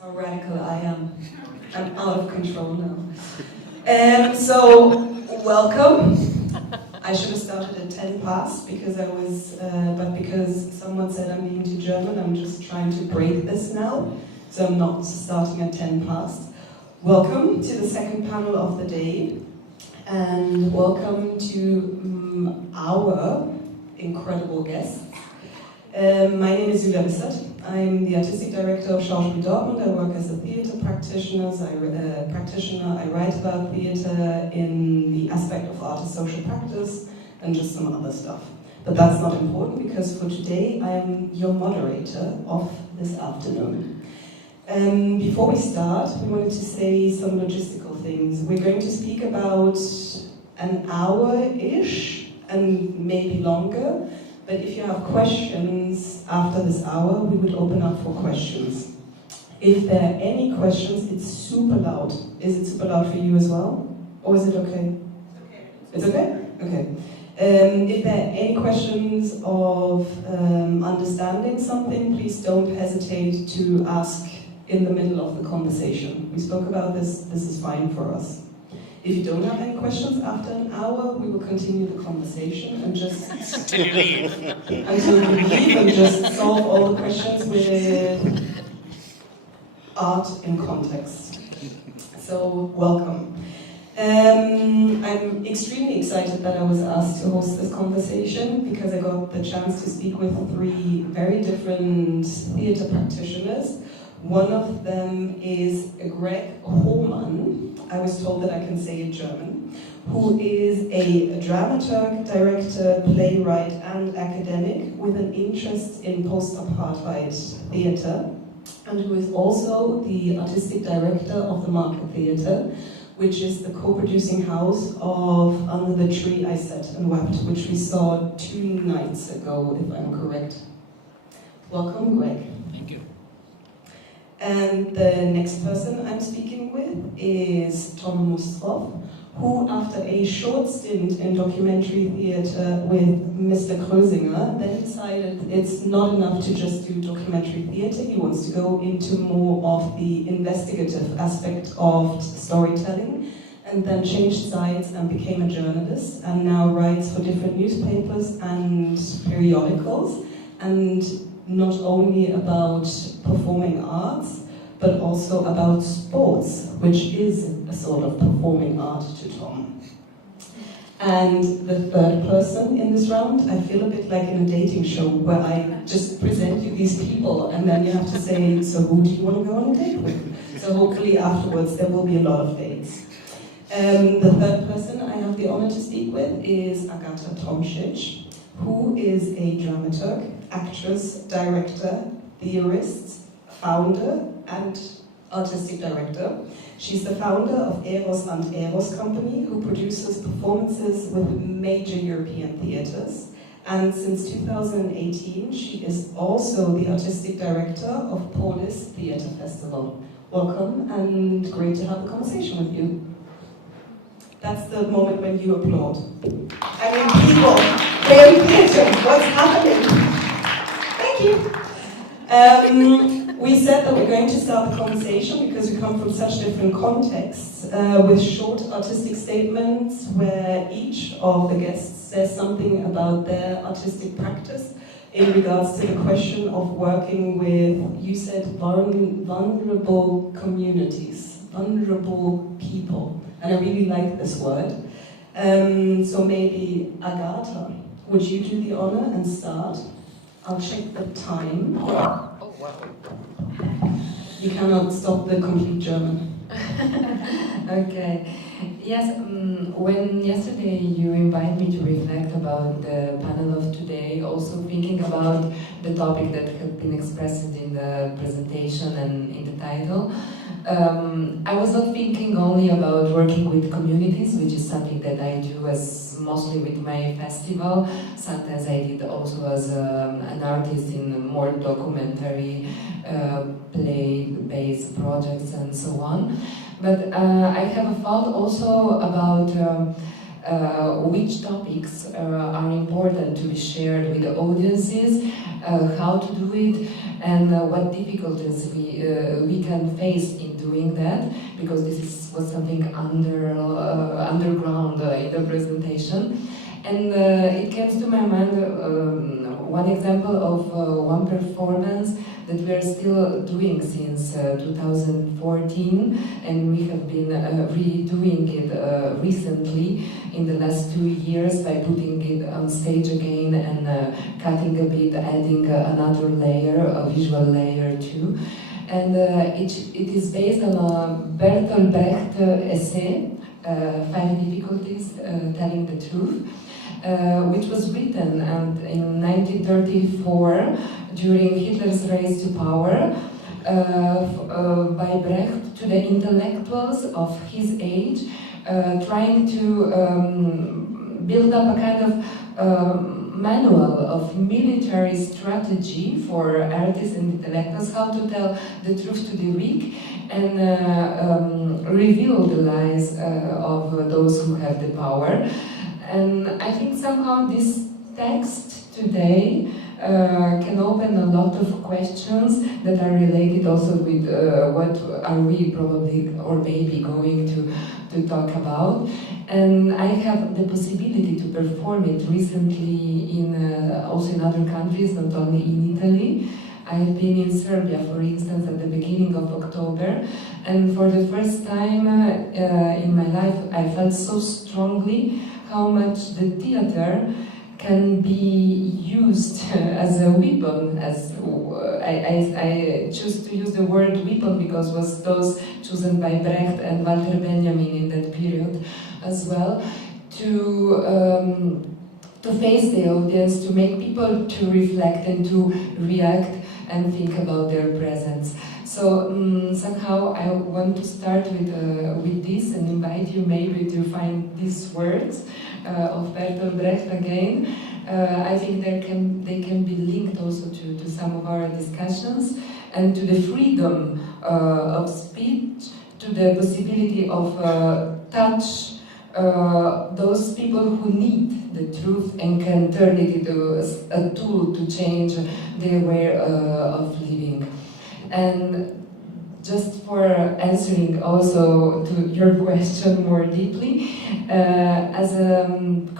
how radical I am. I'm out of control now. So, welcome. I should have started at 10 past because but because someone said I'm being too German, I'm just trying to break this now. So I'm not starting at 10 past. Welcome to the second panel of the day, and welcome to our incredible guests. My name is Wissert. I'm the artistic director of Schauspiel Dortmund. I work as a theatre practitioner. I write about theatre in the aspect of art as social practice and just some other stuff. But that's not important because for today I am your moderator of this afternoon. Before we start, we wanted to say some logistical things. We're going to speak about an hour-ish and maybe longer. But if you have questions after this hour, we would open up for questions. If there are any questions, it's super loud. Is it super loud for you as well? Or is it okay? It's okay? Okay. If there are any questions of understanding something, please don't hesitate to ask in the middle of the conversation. We spoke about this. This is fine for us. If you don't have any questions after an hour, we will continue the conversation and just until you leave and just solve all the questions with art in context. So, welcome. I'm extremely excited that I was asked to host this conversation because I got the chance to speak with three very different theatre practitioners. One of them is Greg Homann. I was told that I can say it German, who is a dramaturg, director, playwright, and academic with an interest in post-apartheid theatre, and who is also the artistic director of the Market Theatre, which is the co-producing house of Under the Tree I Sat and Wept, which we saw 2 nights ago, if I'm correct. Welcome, Greg. Thank you. And the next person I'm speaking with is Tom Mustroph, who after a short stint in documentary theatre with Mr. Krösinger, then decided it's not enough to just do documentary theatre. He wants to go into more of the investigative aspect of storytelling, and then changed sides and became a journalist, and now writes for different newspapers and periodicals, and not only about performing arts, but also about sports, which is a sort of performing art to Tom. And the third person in this round, I feel a bit like in a dating show where I just present you these people and then you have to say, so who do you want to go on a date with? So hopefully afterwards there will be a lot of dates. The third person I have the honor to speak with is Agata Tomšić, who is a dramaturg, actress, director, theorist, founder, and artistic director. She's the founder of ErosAntEros company, who produces performances with major European theatres. And since 2018, she is also the artistic director of Polish Theatre Festival. Welcome, and great to have a conversation with you. That's the moment when you applaud. I mean, people, they're in theatre, what's happening? Thank you. We said that we're going to start the conversation because we come from such different contexts, with short artistic statements where each of the guests says something about their artistic practice in regards to the question of working with, you said, vulnerable communities, vulnerable people. And I really like this word. So maybe, Agata, would you do the honor and start? I'll check the time. Oh, wow. You cannot stop the complete German. Okay. Yes, when yesterday you invited me to reflect about the panel of today, also thinking about the topic that had been expressed in the presentation and in the title, I was not thinking only about working with communities, which is something that I do as mostly with my festival. Sometimes I did also as an artist in more documentary play-based projects and so on. But I have a thought also about which topics are important to be shared with the audiences, how to do it, and what difficulties we can face in doing that, because was something underground in the presentation. And it comes to my mind one example of one performance that we are still doing since 2014, and we have been redoing it recently in the last 2 years by putting it on stage again and cutting a bit, adding another layer, a visual layer too. And it is based on a Bertolt Brecht essay, 5 Difficulties Telling the Truth, which was written in 1934 during Hitler's race to power by Brecht to the intellectuals of his age, trying to build up a kind of manual of military strategy for artists and intellectuals, how to tell the truth to the weak and reveal the lies of those who have the power. And I think somehow this text today can open a lot of questions that are related also with what are we probably or maybe going to talk about. And I have the possibility to perform it recently in also in other countries, not only in Italy. I have been in Serbia, for instance, at the beginning of October, and for the first time in my life I felt so strongly how much the theater can be used as a weapon. As I choose to use the word weapon because was those chosen by Brecht and Walter Benjamin in that period as well, to face the audience, to make people to reflect and to react and think about their presence. So somehow I want to start with this and invite you maybe to find these words of Bertolt Brecht again. I think they can be linked also to some of our discussions and to the freedom of speech, to the possibility of touch those people who need the truth and can turn it into a tool to change their way of living. And just for answering also to your question more deeply, as a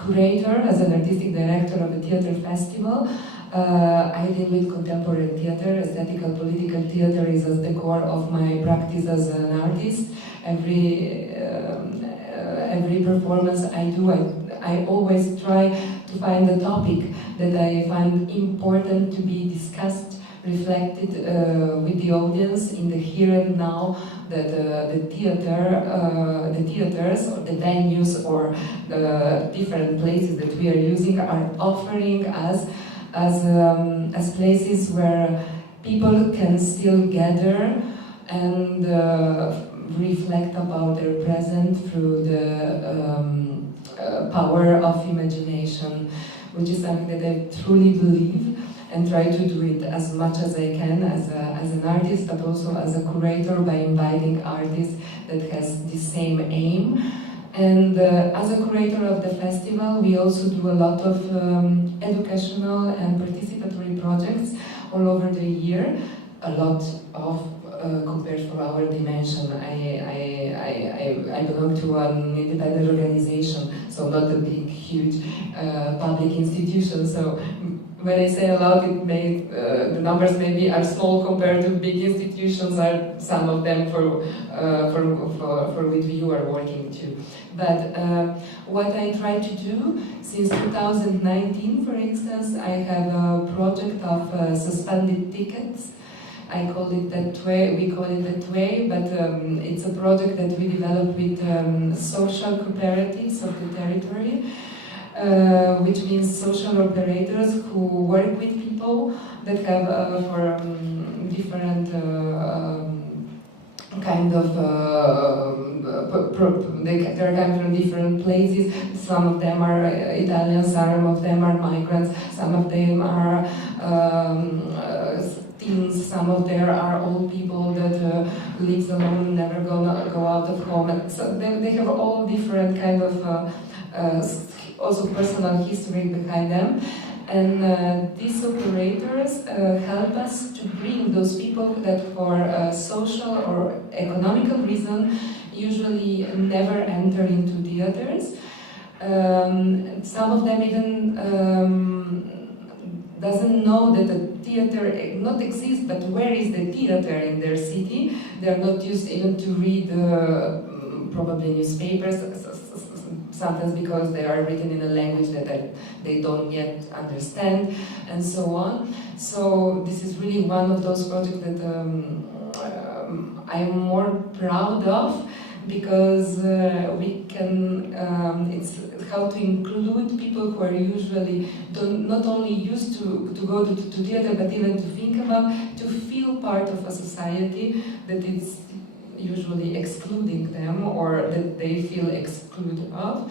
curator, as an artistic director of a theater festival, I deal with contemporary theater. Aesthetical political theater is at the core of my practice as an artist. Every performance I do, I always try to find a topic that I find important to be discussed, reflected with the audience in the here and now, that the theaters or the venues or the different places that we are using are offering us as places where people can still gather and reflect about their present through the power of imagination, which is something that I truly believe and try to do it as much as I can as an artist, but also as a curator by inviting artists that has the same aim. And as a curator of the festival, we also do a lot of educational and participatory projects all over the year, a lot of compared to our dimension. I belong to an independent organization, so not a big, huge public institution. So when I say a lot, it may the numbers maybe are small compared to big institutions. Are some of them for which you are working too. But what I try to do since 2019, for instance, I have a project of suspended tickets. I call it that way, we call it that way, but it's a project that we developed with social cooperatives of the territory, which means social operators who work with people that have for different kind of they're coming from different places. Some of them are Italians, some of them are migrants, some of them are teens, some of them are old people that lives alone, never go out of home. And so they have all different kind of also personal history behind them. And these operators help us to bring those people that for social or economical reason usually never enter into theaters. Some of them even doesn't know that the theater not exists, but where is the theater in their city? They're not used even to read probably newspapers, sometimes because they are written in a language that they don't yet understand, and so on. So this is really one of those projects that I'm more proud of, because we can, it's how to include people who are usually not only used to go to theater, but even to think about, to feel part of a society that is usually excluding them, or that they feel excluded of.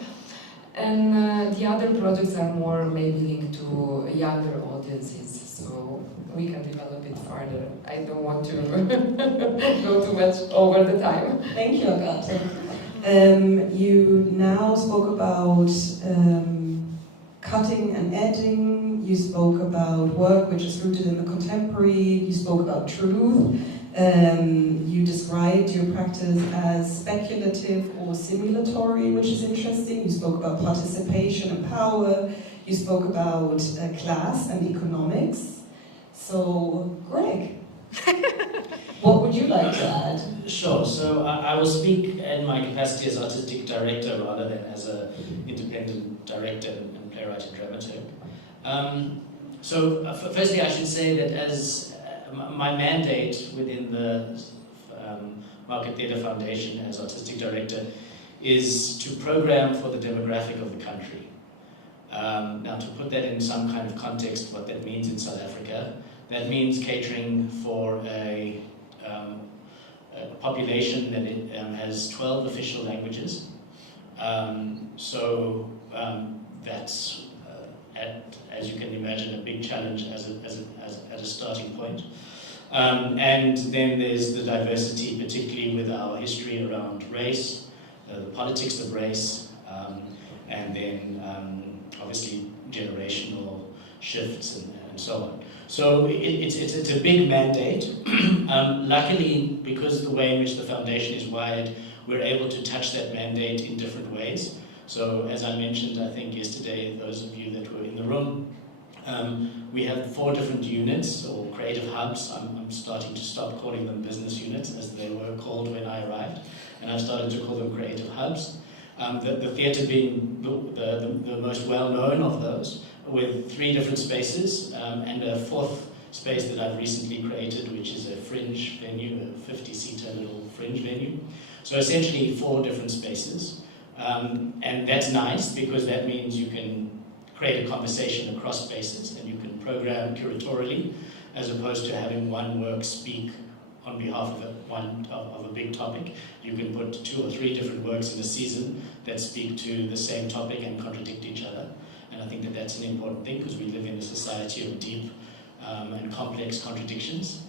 And the other projects are more maybe linked to younger audiences, so we can develop it further. I don't want to go too much over the time. Thank you, Agata. You now spoke about cutting and editing. You spoke about work which is rooted in the contemporary. You spoke about truth. You described your practice as speculative or simulatory, which is interesting. You spoke about participation and power. You spoke about class and economics. So, Greg, what would you like to add? Sure. So I will speak in my capacity as artistic director rather than as an independent director and playwright and dramaturg. Firstly, I should say that as my mandate within the Market Theatre Foundation as artistic director is to program for the demographic of the country. Now, to put that in some kind of context, what that means in South Africa, that means catering for a population that has 12 official languages. That's, as you can imagine, a big challenge as a starting point. And then there's the diversity, particularly with our history around race, the politics of race, and then obviously generational shifts and so on. So it's a big mandate. Luckily, because the way in which the foundation is wired, we're able to touch that mandate in different ways. So as I mentioned, I think yesterday, those of you that were in the room, we have 4 different units or creative hubs. I'm starting to stop calling them business units as they were called when I arrived, and I've started to call them creative hubs. The theatre being the most well-known of those, with 3 different spaces, and a 4th space that I've recently created, which is a fringe venue, a 50-seater little fringe venue. So essentially 4 different spaces. And that's nice because that means you can create a conversation across spaces and you can program curatorially as opposed to having one work speak on behalf of a big topic. You can put 2 or 3 different works in a season that speak to the same topic and contradict each other. And I think that that's an important thing because we live in a society of deep and complex contradictions.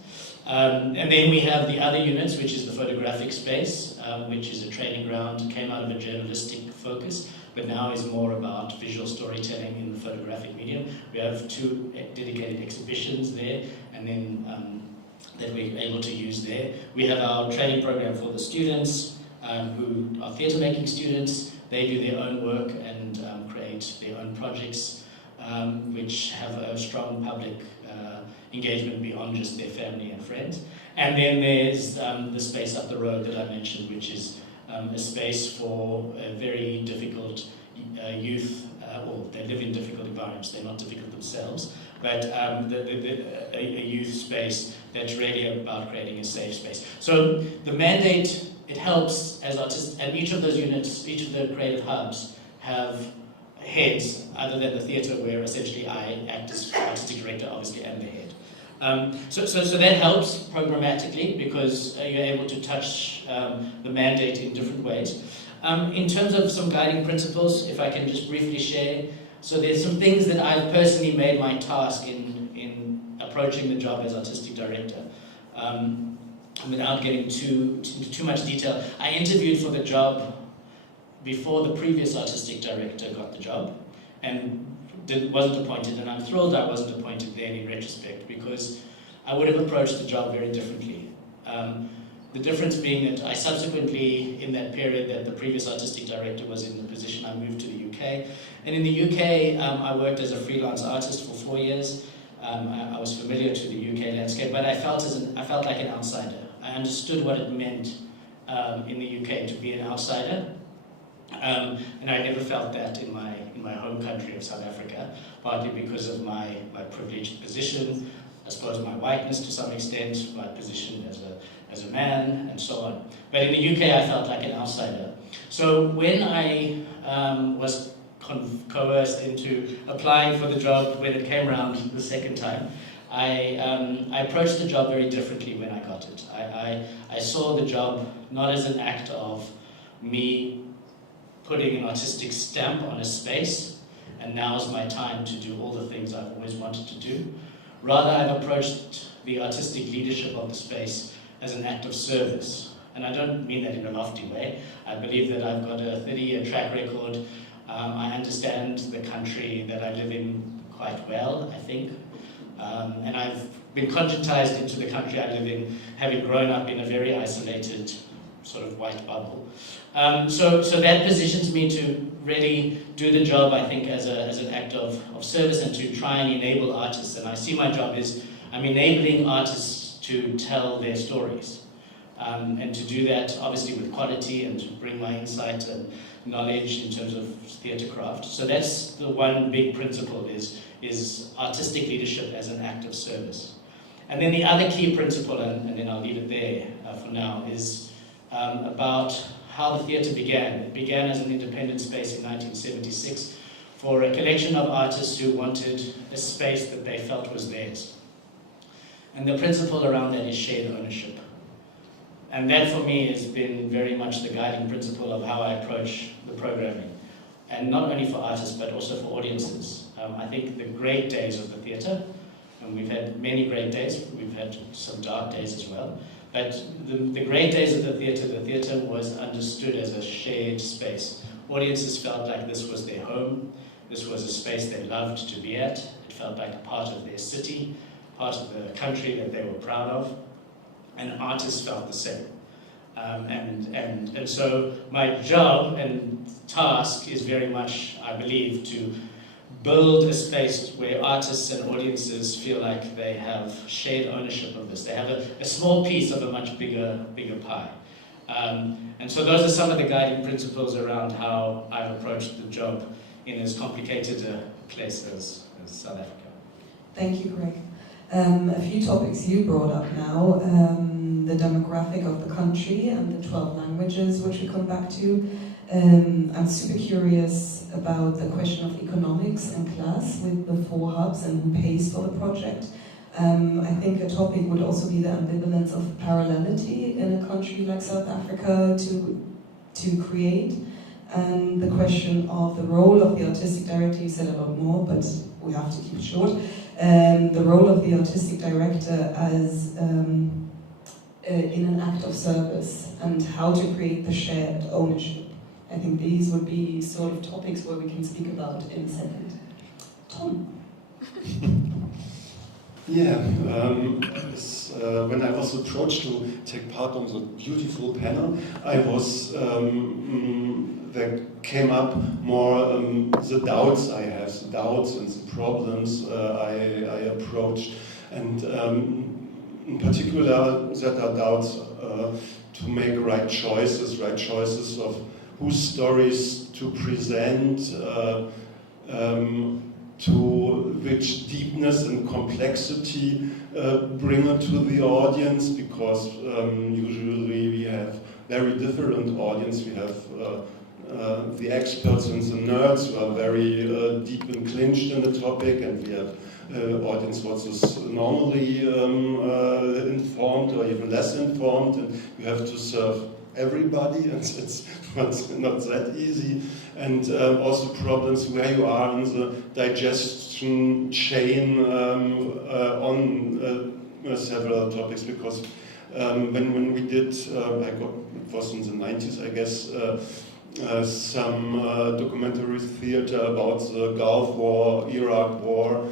And then we have the other units, which is the photographic space, which is a training ground, came out of a journalistic focus, but now is more about visual storytelling in the photographic medium. We have 2 dedicated exhibitions there, and then that we're able to use there. We have our training program for the students, who are theatre making students. They do their own work and create their own projects, which have a strong public engagement beyond just their family and friends. And then there's the space up the road that I mentioned, which is a space for a very difficult youth, well, they live in difficult environments, they're not difficult themselves, but a youth space that's really about creating a safe space. So the mandate, it helps as artists, and each of those units, each of the creative hubs have heads, other than the theatre where essentially I act as artistic director, obviously, and the head. So that helps programmatically because you're able to touch the mandate in different ways. In terms of some guiding principles, if I can just briefly share, so there's some things that I've personally made my task in approaching the job as artistic director. Without getting too much detail, I interviewed for the job before the previous artistic director got the job and wasn't appointed, and I'm thrilled I wasn't appointed then in retrospect, because I would have approached the job very differently. The difference being that I subsequently, in that period that the previous artistic director was in the position, I moved to the UK. And in the UK, I worked as a freelance artist for 4 years. I was familiar to the UK landscape, but I felt like an outsider. I understood what it meant in the UK to be an outsider. And I never felt that in my home country of South Africa, partly because of my privileged position, I suppose my whiteness to some extent, my position as a man, and so on. But in the UK, I felt like an outsider. So when I was coerced into applying for the job when it came around the second time, I approached the job very differently when I got it. I saw the job not as an act of me putting an artistic stamp on a space, and now's my time to do all the things I've always wanted to do. Rather, I've approached the artistic leadership of the space as an act of service. And I don't mean that in a lofty way. I believe that I've got a 30-year track record. I understand the country that I live in quite well, I think. And I've been conjunctized into the country I live in, having grown up in a very isolated sort of white bubble. So that positions me to really do the job, I think, as an act of service and to try and enable artists. And I see my job as I'm enabling artists to tell their stories. And to do that, obviously, with quality and to bring my insight and knowledge in terms of theatre craft. So that's the one big principle is artistic leadership as an act of service. And then the other key principle, and then I'll leave it there for now, is about how the theatre began. It began as an independent space in 1976 for a collection of artists who wanted a space that they felt was theirs. And the principle around that is shared ownership. And that for me has been very much the guiding principle of how I approach the programming. And not only for artists, but also for audiences. I think the great days of the theatre, and we've had many great days, we've had some dark days as well, but the great days of the theatre was understood as a shared space. Audiences felt like this was their home, this was a space they loved to be at, it felt like a part of their city, part of the country that they were proud of, and artists felt the same. And so my job and task is very much, I believe, to build a space where artists and audiences feel like they have shared ownership of this. They have a small piece of a much bigger pie. And so those are some of the guiding principles around how I've approached the job in as complicated a place as South Africa. Thank you, Greg. A few topics you brought up now, the demographic of the country and the 12 languages, which we come back to. I'm super curious about the question of economics and class with the 4 hubs and who pays for the project. I think a topic would also be the ambivalence of parallelity in a country like South Africa to create, and the question of the role of the artistic director. You said a lot more, but we have to keep it short. The role of the artistic director as in an act of service, and how to create the shared ownership. I think these would be sort of topics where we can speak about in a second. Tom? Yeah, when I was approached to take part on the beautiful panel, I was, there came up more the doubts I have, the doubts and the problems I approached, and in particular that are doubts to make right choices of whose stories to present, to which deepness and complexity bring it to the audience, because usually we have very different audience. We have the experts and the nerds who are very deep and clinched in the topic, and we have audience what is normally informed or even less informed, and you have to serve everybody, and it's not that easy. And also problems where you are in the digestion chain on several topics, because when we did, it was in the 90s, I guess, some documentary theater about the Gulf War, Iraq War.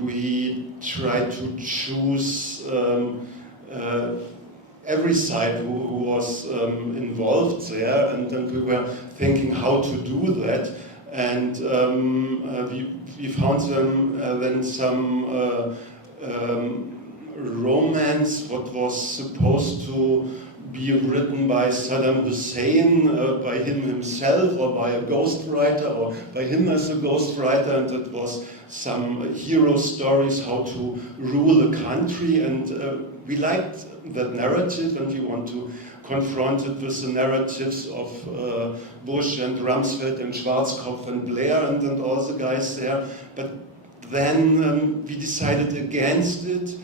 We tried to choose every side who was involved there, and then we were thinking how to do that. And we found them then some romance, what was supposed to be written by Saddam Hussein, by him himself, or by a ghostwriter, or by him as a ghostwriter, and it was some hero stories how to rule a country, and we liked that narrative, and we want to confront it with the narratives of Bush and Rumsfeld and Schwarzkopf and Blair and all the guys there. But then we decided against it.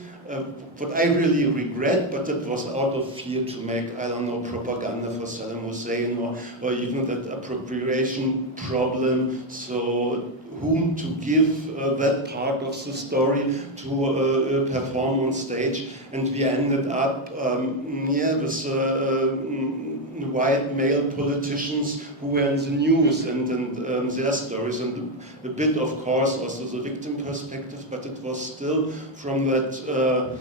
What I really regret, but it was out of fear to make, I don't know, propaganda for Saddam Hussein or even that appropriation problem. So whom to give that part of the story to perform on stage. And we ended up with white male politicians who were in the news and their stories, and a bit, of course, also the victim perspective, but it was still from that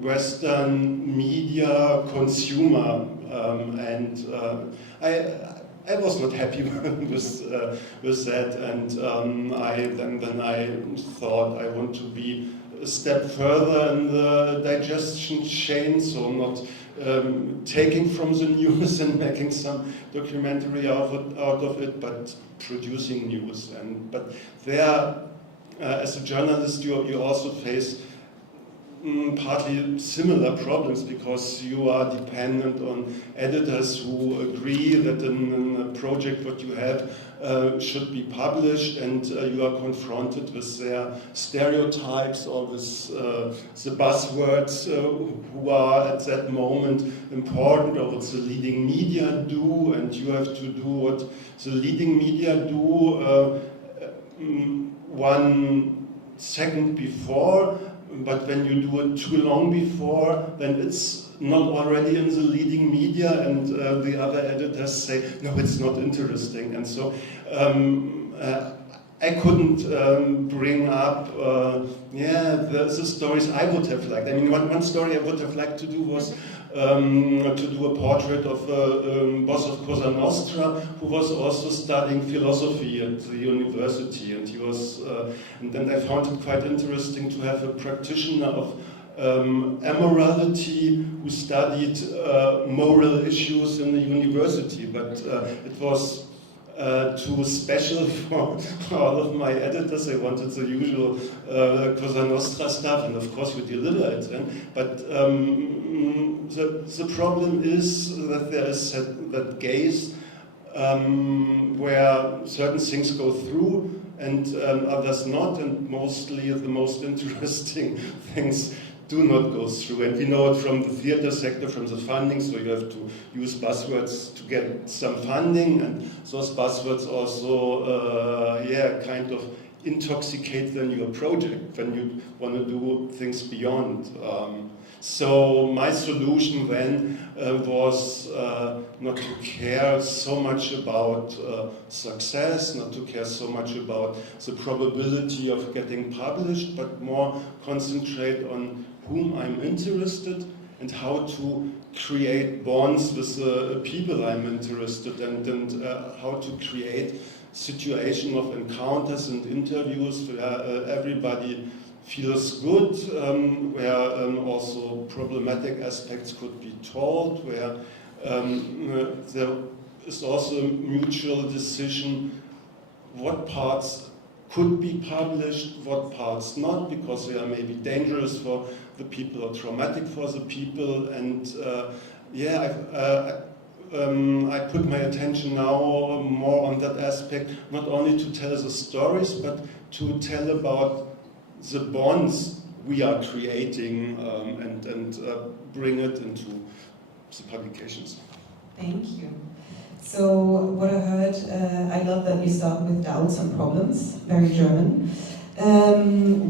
Western media consumer, and I was not happy with that, and then I thought I want to be a step further in the digestion chain, so not taking from the news and making some documentary out of it, but producing news. But there, as a journalist, you also face partly similar problems, because you are dependent on editors who agree that in a project what you have should be published, and you are confronted with their stereotypes or with the buzzwords who are at that moment important, or what the leading media do, and you have to do what the leading media do 1 second before. But when you do it too long before, then it's not already in the leading media, and the other editors say, no, it's not interesting. And so I couldn't bring up, the stories I would have liked. I mean, one story I would have liked to do was to do a portrait of a boss of Cosa Nostra, who was also studying philosophy at the university, and he was, and then I found it quite interesting to have a practitioner of amorality who studied moral issues in the university, but it was too special for all of my editors. I wanted the usual Cosa Nostra stuff, and of course we deliver it. But the problem is that there is that gaze where certain things go through and others not, and mostly the most interesting things do not go through. And we know it from the theater sector, from the funding, so you have to use buzzwords to get some funding, and those buzzwords also, kind of intoxicate then your project when you want to do things beyond. So my solution then was not to care so much about success, not to care so much about the probability of getting published, but more concentrate on whom I'm interested and how to create bonds with the people I'm interested in, and how to create situation of encounters and interviews where everybody feels good, where also problematic aspects could be told, where there is also a mutual decision what parts could be published, what parts not, because they are maybe dangerous for the people or traumatic for the people. And I put my attention now more on that aspect, not only to tell the stories, but to tell about the bonds we are creating and bring it into the publications. Thank you. So what I heard, I love that you start with doubts and problems, very German.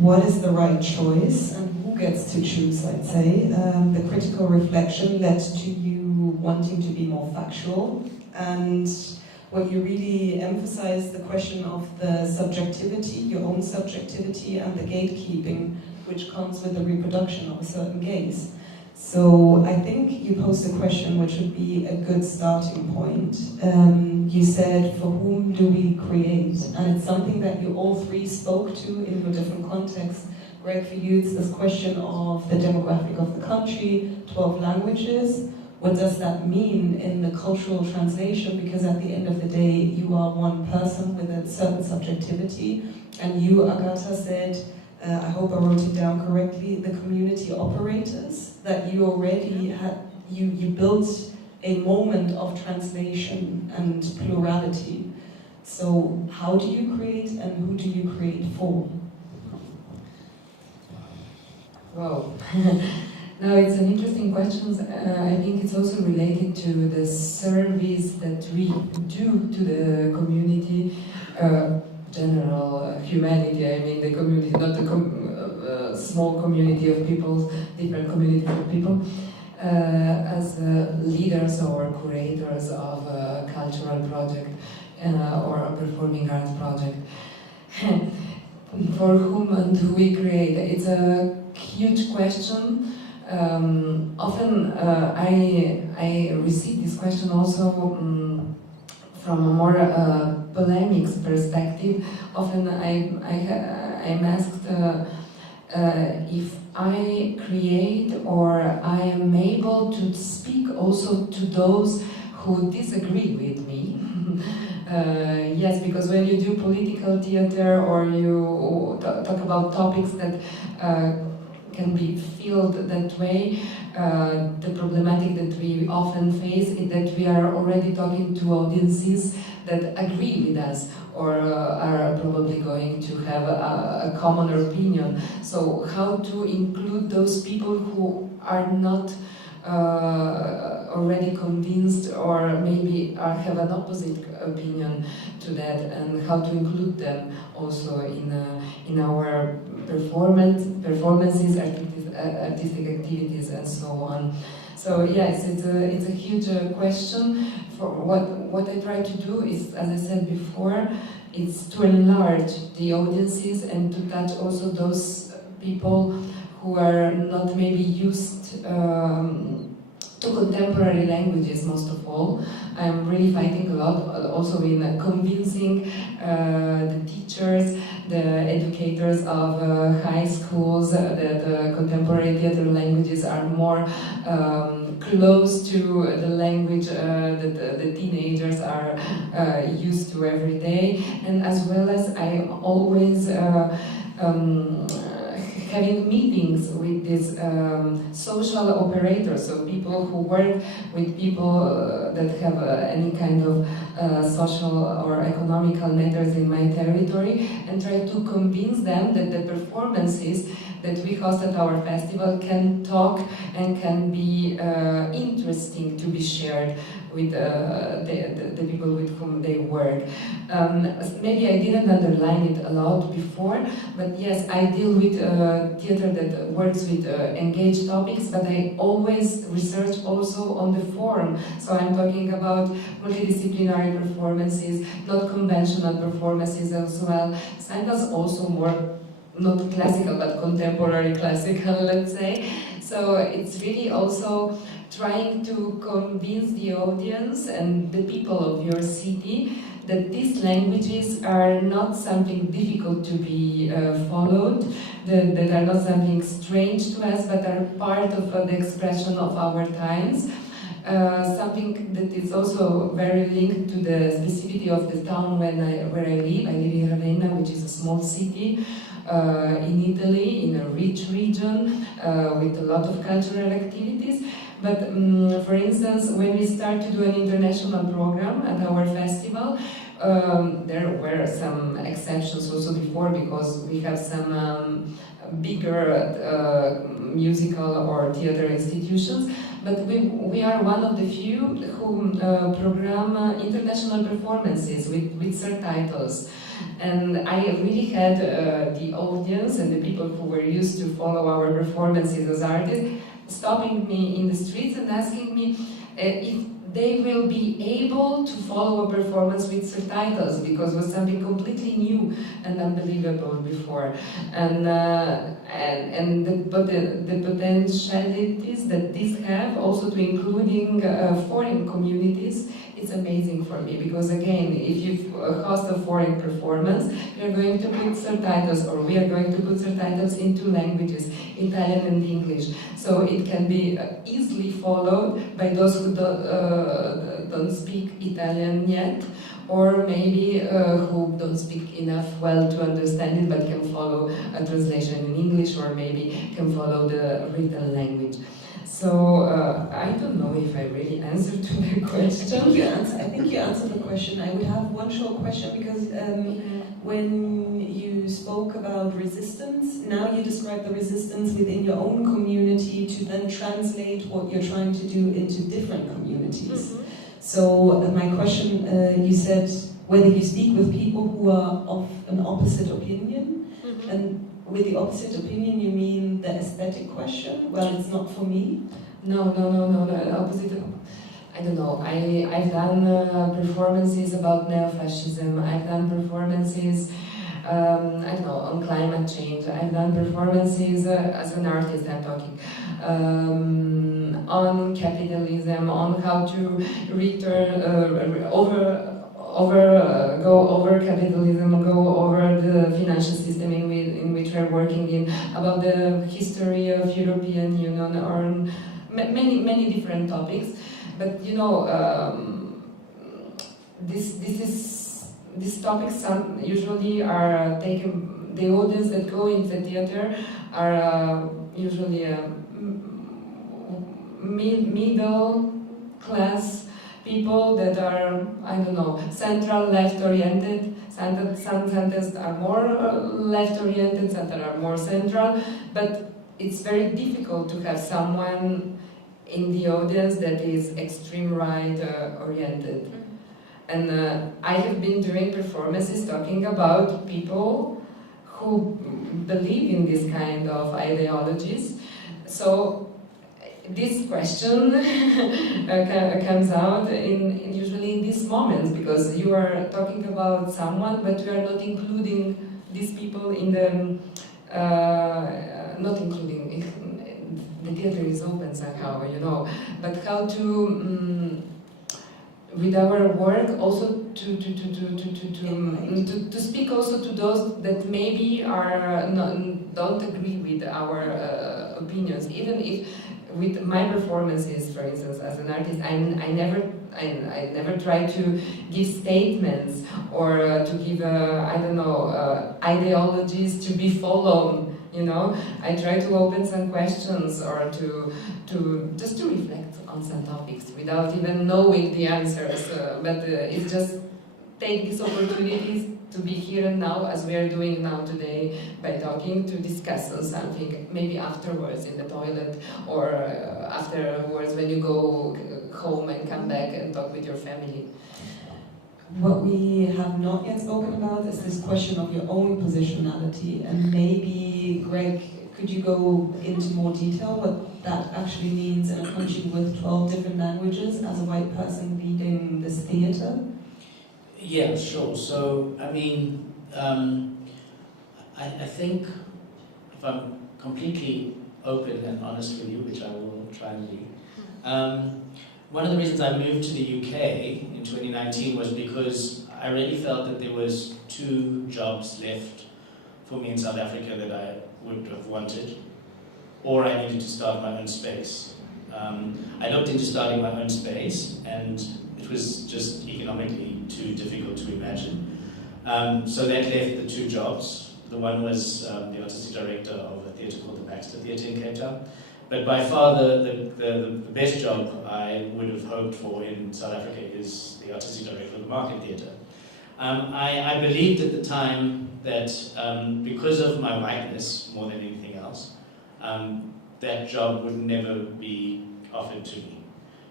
What is the right choice and who gets to choose, I'd say. The critical reflection led to you wanting to be more factual, and what you really emphasize the question of the subjectivity, your own subjectivity, and the gatekeeping which comes with the reproduction of a certain gaze. So I think you posed a question which would be a good starting point. You said, for whom do we create? And it's something that you all three spoke to in your different contexts. Greg, for you, it's this question of the demographic of the country, 12 languages. What does that mean in the cultural translation? Because at the end of the day, you are one person with a certain subjectivity. And you, Agata, said, I hope I wrote it down correctly, the community operators, that you already had, you built a moment of translation and plurality. So how do you create and who do you create for? Wow. No, it's an interesting question. I think it's also related to the service that we do to the community, general humanity. I mean the community, not the small community of people, different communities of people, as leaders or curators of a cultural project or a performing arts project. For whom do we create? It's a huge question. Often I receive this question also from a more polemics perspective. Often I'm asked if I create or I am able to speak also to those who disagree with me. Yes, because when you do political theater or you talk about topics that can be filled that way, the problematic that we often face is that we are already talking to audiences that agree with us or are probably going to have a common opinion. So how to include those people who are not already convinced or maybe have an opposite opinion to that, and how to include them also in our performances, artistic activities, and so on. So yes, it's a huge question. For what I try to do is, as I said before, it's to enlarge the audiences and to touch also those people who are not maybe used to contemporary languages, most of all. I'm really fighting a lot also in convincing the teachers, the educators of high schools that contemporary theater languages are more close to the language that the teenagers are used to every day. And as well as I'm always having meetings with these social operators, so people who work with people that have any kind of social or economical matters in my territory, and try to convince them that the performances that we host at our festival can talk and can be interesting to be shared with the people with whom they work. Maybe I didn't underline it a lot before, but yes, I deal with theater that works with engaged topics, but I always research also on the form. So I'm talking about multidisciplinary performances, not conventional performances as well, sometimes also more not classical, but contemporary classical, let's say. So it's really also trying to convince the audience and the people of your city that these languages are not something difficult to be followed, that are not something strange to us, but are part of the expression of our times. Something that is also very linked to the specificity of the town where I live. I live in Ravenna, which is a small city in Italy, in a rich region with a lot of cultural activities. But for instance, when we start to do an international program at our festival, there were some exceptions also before, because we have some bigger musical or theater institutions, but we are one of the few who program international performances with Wissert titles. And I really had the audience and the people who were used to follow our performances as artists stopping me in the streets and asking me if they will be able to follow a performance with subtitles, because it was something completely new and unbelievable before. And the potentialities that this have, also to including foreign communities, it's amazing for me, because again, if you host a foreign performance, you're going to put subtitles, or we are going to put subtitles in 2 languages, Italian and English. So it can be easily followed by those who don't speak Italian yet, or maybe who don't speak enough well to understand it, but can follow a translation in English, or maybe can follow the written language. So I don't know if I really answered to the question. I think you answered the question. I would have one short question, because when you spoke about resistance, now you describe the resistance within your own community to then translate what you're trying to do into different communities. Mm-hmm. So my question, you said whether you speak with people who are of an opposite opinion, Mm-hmm. and with the opposite opinion you mean the aesthetic question? Well, it's not for me. No, opposite. I don't know. I've done performances about neo-fascism. I've done performances, I don't know, on climate change. I've done performances as an artist. I'm talking on capitalism, on how to return go over capitalism, go over the financial system in which we're working in, about the history of European Union, or many different topics. But you know, these topics usually are taken. The audience that go into the theater are usually middle class people that are, I don't know, central left oriented. Some centers are more left oriented, some that are more central. But it's very difficult to have someone in the audience that is extreme right oriented. And I have been doing performances talking about people who believe in this kind of ideologies. So this question comes out in usually in these moments, because you are talking about someone, but you are not including these people in the not including. The theater is open somehow, you know, but how to with our work also to speak also to those that maybe are don't agree with our opinions, even if with my performances, for instance, as an artist, I never try to give statements or to give I don't know ideologies to be followed. You know, I try to open some questions, or to just to reflect on some topics without even knowing the answers. But it's just take these opportunities to be here and now, as we are doing now today, by talking, to discuss on something, maybe afterwards in the toilet, or afterwards when you go home and come back and talk with your family. What we have not yet spoken about is this question of your own positionality, and maybe, Greg, could you go into more detail what that actually means in a country with 12 different languages as a white person leading this theatre? Yeah, sure. So, I mean, I think if I'm completely open and honest with you, which I will try and be, one of the reasons I moved to the UK in 2019 was because I really felt that there was 2 jobs left for me in South Africa that I would have wanted, or I needed to start my own space. I looked into starting my own space, and it was just economically too difficult to imagine. So that left the 2 jobs. The one was the artistic director of a theatre called the Baxter Theatre in Cape Town. But by far the best job I would have hoped for in South Africa is the artistic director of the Market Theatre. I believed at the time that because of my whiteness, more than anything else, that job would never be offered to me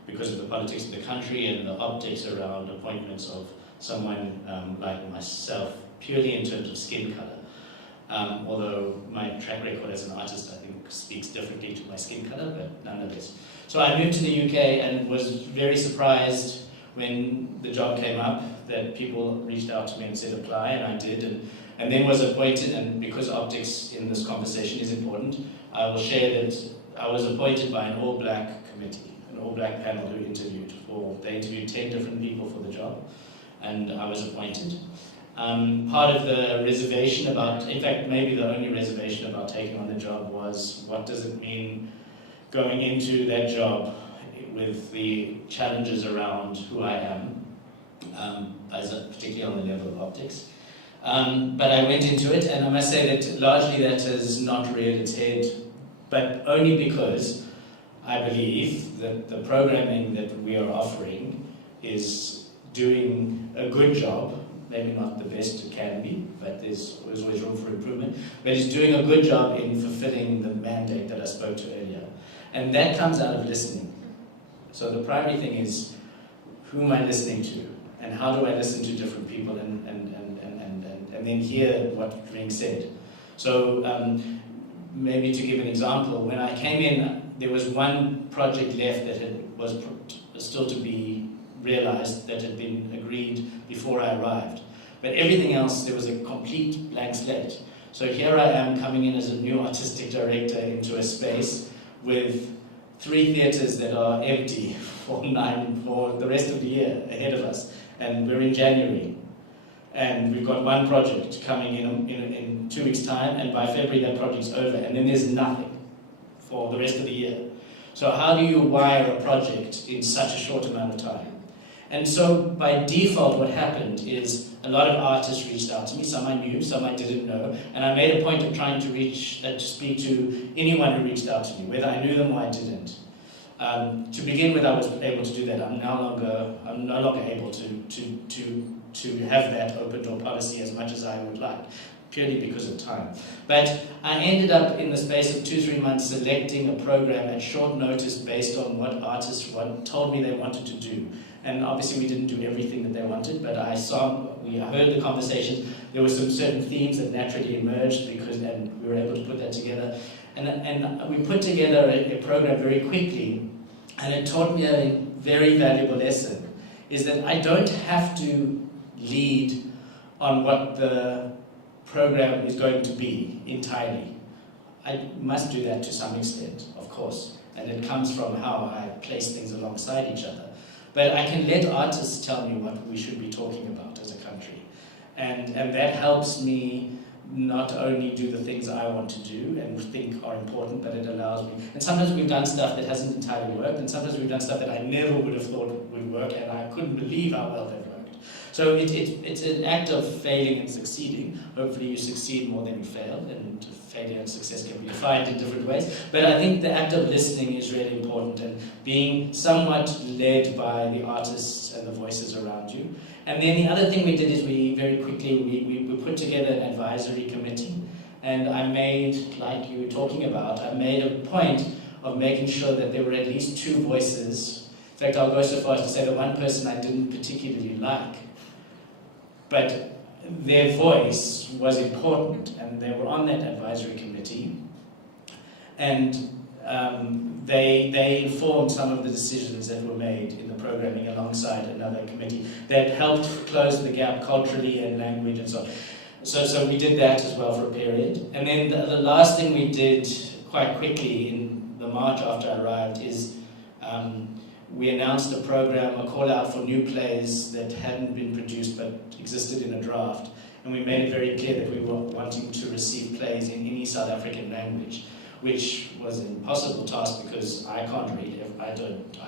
because of the politics of the country and the optics around appointments of someone like myself, purely in terms of skin color. although my track record as an artist, I think, speaks differently to my skin color, but nonetheless. So I moved to the UK and was very surprised when the job came up that people reached out to me and said apply, and I did, and then was appointed, and because optics in this conversation is important, I will share that I was appointed by an all-black committee, an all-black panel who interviewed. They interviewed 10 different people for the job, and I was appointed. Part of the reservation about, in fact, maybe the only reservation about taking on the job was, what does it mean going into that job with the challenges around who I am, particularly on the level of optics. But I went into it, and I must say that largely that has not reared its head, but only because I believe that the programming that we are offering is doing a good job, maybe not the best it can be, but there's always room for improvement, but it's doing a good job in fulfilling the mandate that I spoke to earlier. And that comes out of listening. So the primary thing is, who am I listening to? And how do I listen to different people and then hear what being said? So maybe to give an example, when I came in, there was one project left that was still to be realized, that had been agreed before I arrived. But everything else, there was a complete blank slate. So here I am coming in as a new artistic director into a space with 3 theatres that are empty for the rest of the year ahead of us. And we're in January. And we've got one project coming in 2 weeks' time, and by February that project's over. And then there's nothing for the rest of the year. So how do you wire a project in such a short amount of time? And so by default what happened is a lot of artists reached out to me, some I knew, some I didn't know, and I made a point of trying to speak to anyone who reached out to me, whether I knew them or I didn't. To begin with, I was able to do that. I'm no longer able to have that open door policy as much as I would like, purely because of time. But I ended up in the space of 2-3 months selecting a program at short notice based on what artists told me they wanted to do. And obviously we didn't do everything that they wanted, but we heard the conversations. There were some certain themes that naturally emerged and we were able to put that together. And we put together a program very quickly, and it taught me a very valuable lesson, is that I don't have to lead on what the program is going to be entirely. I must do that to some extent, of course, and it comes from how I place things alongside each other. But I can let artists tell me what we should be talking about as a country. And that helps me not only do the things I want to do and think are important, but it allows me. And sometimes we've done stuff that hasn't entirely worked, and sometimes we've done stuff that I never would have thought would work, and I couldn't believe how well they've worked. So it's an act of failing and succeeding. Hopefully you succeed more than you fail, and failure and success can be defined in different ways. But I think the act of listening is really important, and being somewhat led by the artists and the voices around you. And then the other thing we did is we very quickly put together an advisory committee, and I made, like you were talking about, I made a point of making sure that there were at least 2 voices. In fact, I'll go so far as to say that one person I didn't particularly like, but their voice was important, and they were on that advisory committee, and they informed some of the decisions that were made in the programming alongside another committee that helped close the gap culturally and language and so on. So we did that as well for a period. And then the last thing we did quite quickly in the March after I arrived is we announced a program, a call out for new plays that hadn't been produced but existed in a draft. And we made it very clear that we were wanting to receive plays in any South African language, which was an impossible task because I can't read. I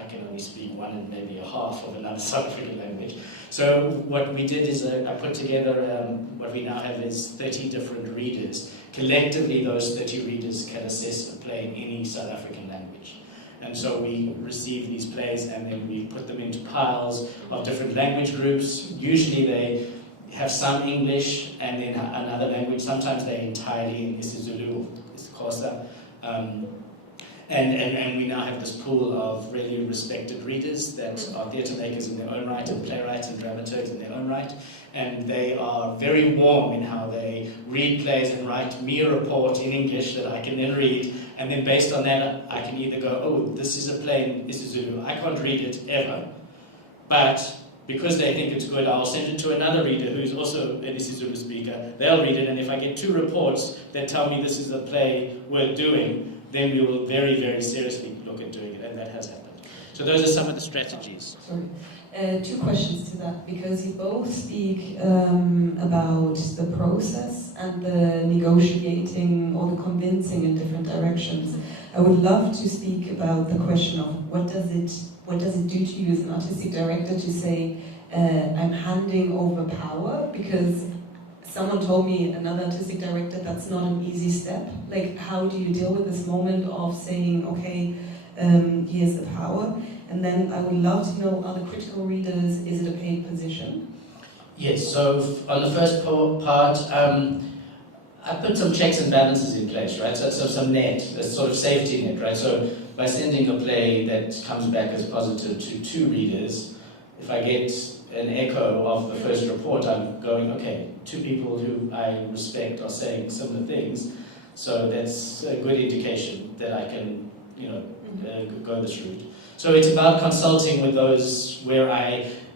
can only speak one and maybe a half of another South African language. So what we did is I put together what we now have is 30 different readers. Collectively, those 30 readers can assess a play in any South African language. And so we receive these plays and then we put them into piles of different language groups. Usually they have some English and then another language. Sometimes they're entirely in isiZulu or isiXhosa. And we now have this pool of really respected readers that are theatre makers in their own right, and playwrights and dramaturgs in their own right. And they are very warm in how they read plays and write me a report in English that I can then read. And then based on that, I can either go, oh, this is a play in isiZulu. I can't read it ever. But because they think it's good, I'll send it to another reader who's also an isiZulu speaker. They'll read it, and if I get 2 reports that tell me this is a play worth doing, then we will very, very seriously look at doing it, and that has happened. So those are some of the strategies. Sorry. 2 questions to that, because you both speak about the process and the negotiating or the convincing in different directions. I would love to speak about the question of what does it do to you as an artistic director to say, I'm handing over power, because someone told me, another artistic director, that's not an easy step. Like, how do you deal with this moment of saying, okay, here's the power? And then I would love to know, are the critical readers, is it a paid position? Yes, so on the first part, I put some checks and balances in place, right? So some net, a sort of safety net, right? So by sending a play that comes back as positive to 2 readers, if I get an echo of the first report, I'm going, okay, 2 people who I respect are saying similar things, so that's a good indication that I can, go this route. So it's about consulting with those where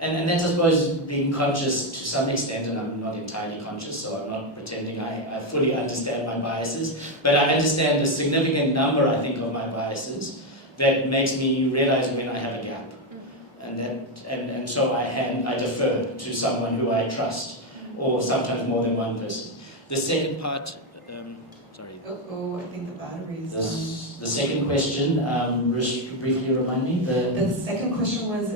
and that's, I suppose, being conscious to some extent, and I'm not entirely conscious, so I'm not pretending I fully understand my biases, but I understand a significant number, I think, of my biases that makes me realize when I have a gap. And so I defer to someone who I trust, or sometimes more than one person. The second part, I think the battery is the second question, briefly remind me. The second question was,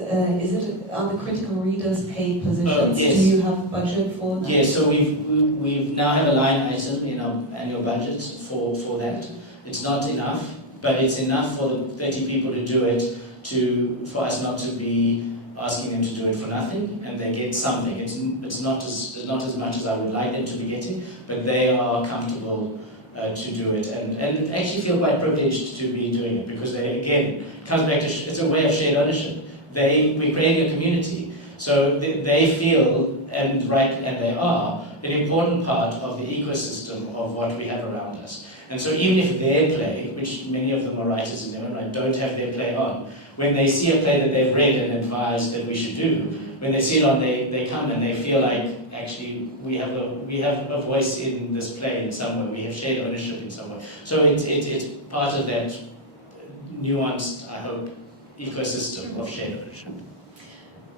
are the critical readers paid positions? Yes. Do you have budget for that? Yes, so we've now have a line item in our annual budget for that. It's not enough, but it's enough for the 30 people who do it for us not to be asking them to do it for nothing, and they get something. It's not as much as I would like them to be getting, but they are comfortable to do it, and actually feel quite privileged to be doing it, because they, again, comes back to it's a way of shared ownership. We're creating a community, so they feel, and they are, an important part of the ecosystem of what we have around us. And so even if their play, which many of them are writers in their own right, don't have their play on, when they see a play that they've read and advised that we should do, when they see it on, they come and they feel like, actually, we have a voice in this play in some way. We have shared ownership in some way. So it's part of that nuanced, I hope, ecosystem of shared ownership.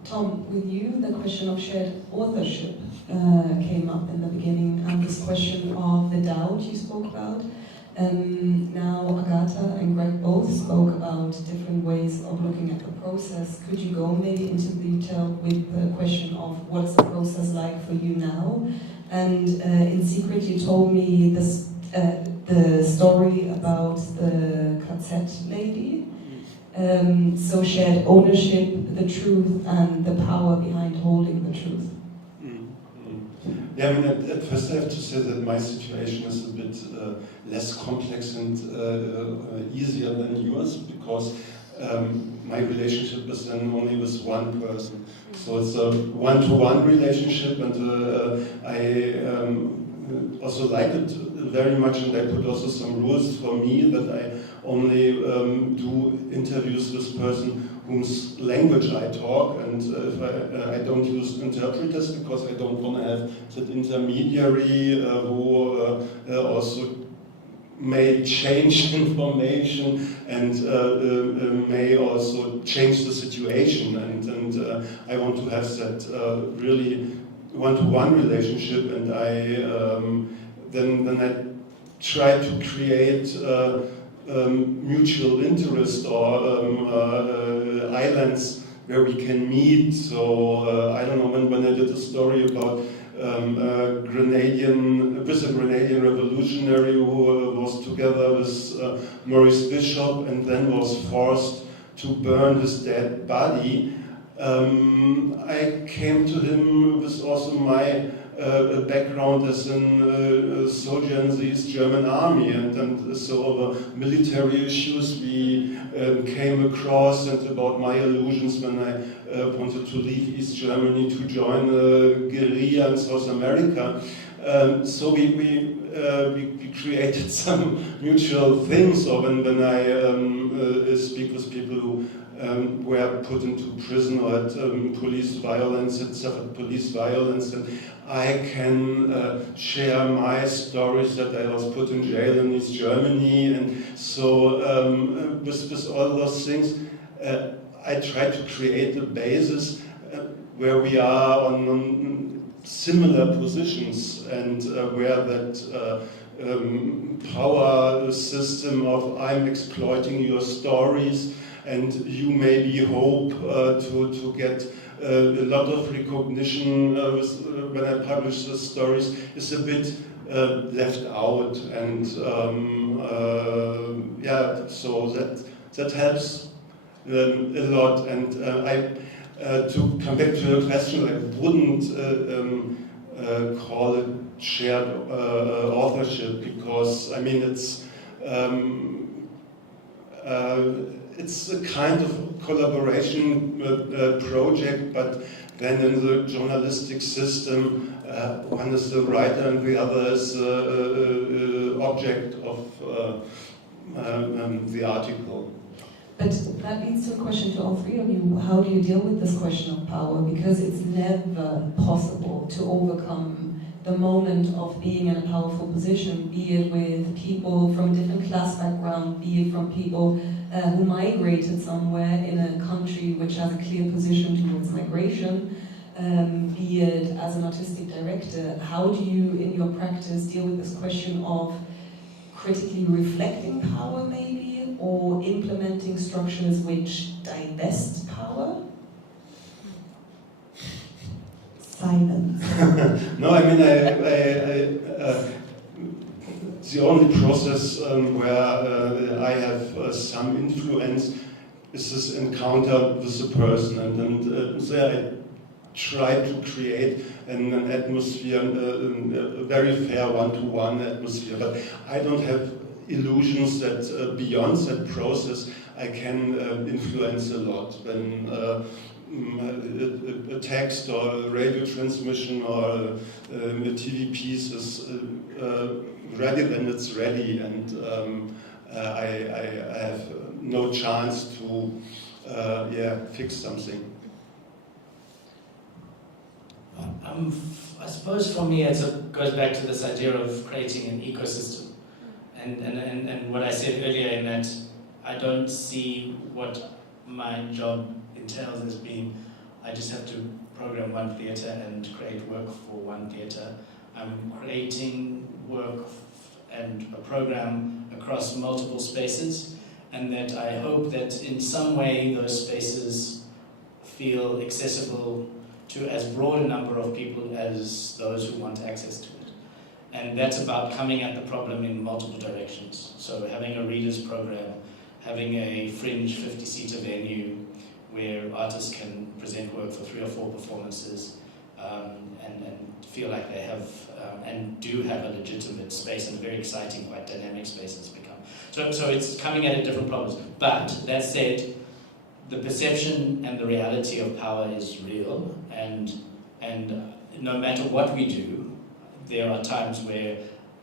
Tom, with you, the question of shared authorship came up in the beginning, and this question of the doubt you spoke about. Now, Agata and Greg both spoke about different ways of looking at the process. Could you go maybe into detail with the question of what's the process like for you now? And in secret, you told me this, the story about the cassette lady. So shared ownership, the truth, and the power behind holding the truth. Yeah, I mean, at first I have to say that my situation is a bit less complex and easier than yours, because my relationship is then only with one person. So it's a one-to-one relationship, and I also like it very much, and I put also some rules for me that I only do interviews with person whose language I talk, and if I don't use interpreters, because I don't want to have that intermediary who also may change information and may also change the situation, and I want to have that really one-to-one relationship, and then I try to create mutual interest or islands where we can meet. So I don't know, when I did a story about a Grenadian revolutionary who was together with Maurice Bishop and then was forced to burn his dead body, I came to him with also my background as a soldier in the East German army, and so over military issues we came across, and about my illusions when I wanted to leave East Germany to join guerrilla in South America. So we created some mutual things, or when I speak with people who were put into prison or had police violence, had suffered police violence, and I can share my stories that I was put in jail in East Germany, and so with all those things, I try to create a basis where we are on similar positions, and where that power system of I'm exploiting your stories and you maybe hope to get a lot of recognition when I publish the stories is a bit left out, and yeah, so that helps a lot. And to come back to your question, I wouldn't call it shared authorship, because I mean it's a kind of collaboration project, but then in the journalistic system, one is the writer and the other is the object of the article. But that leads to a question to all three of you. How do you deal with this question of power? Because it's never possible to overcome the moment of being in a powerful position, be it with people from a different class background, be it from people who migrated somewhere in a country which has a clear position towards migration, be it as an artistic director. How do you, in your practice, deal with this question of critically reflecting power, maybe, or implementing structures which divest power? Silence. No, I mean, the only process where I have some influence is this encounter with the person, and there I try to create an atmosphere, a very fair one-to-one atmosphere. But I don't have illusions that beyond that process I can influence a lot. When a text or a radio transmission or a TV piece is ready, then it's ready, and I have no chance to fix something. I suppose for me it goes back to this idea of creating an ecosystem, and what I said earlier, in that I don't see what my job entails as being I just have to program one theatre and create work for one theatre. I'm creating work and a program across multiple spaces, and that I hope that in some way those spaces feel accessible to as broad a number of people as those who want access to it. And that's about coming at the problem in multiple directions. So having a readers program, having a fringe 50-seater venue where artists can present work for 3 or 4 performances, and feel like they have and do have a legitimate space, and a very exciting, quite dynamic space it's become. So it's coming at different problems. But that said, the perception and the reality of power is real, and no matter what we do, there are times where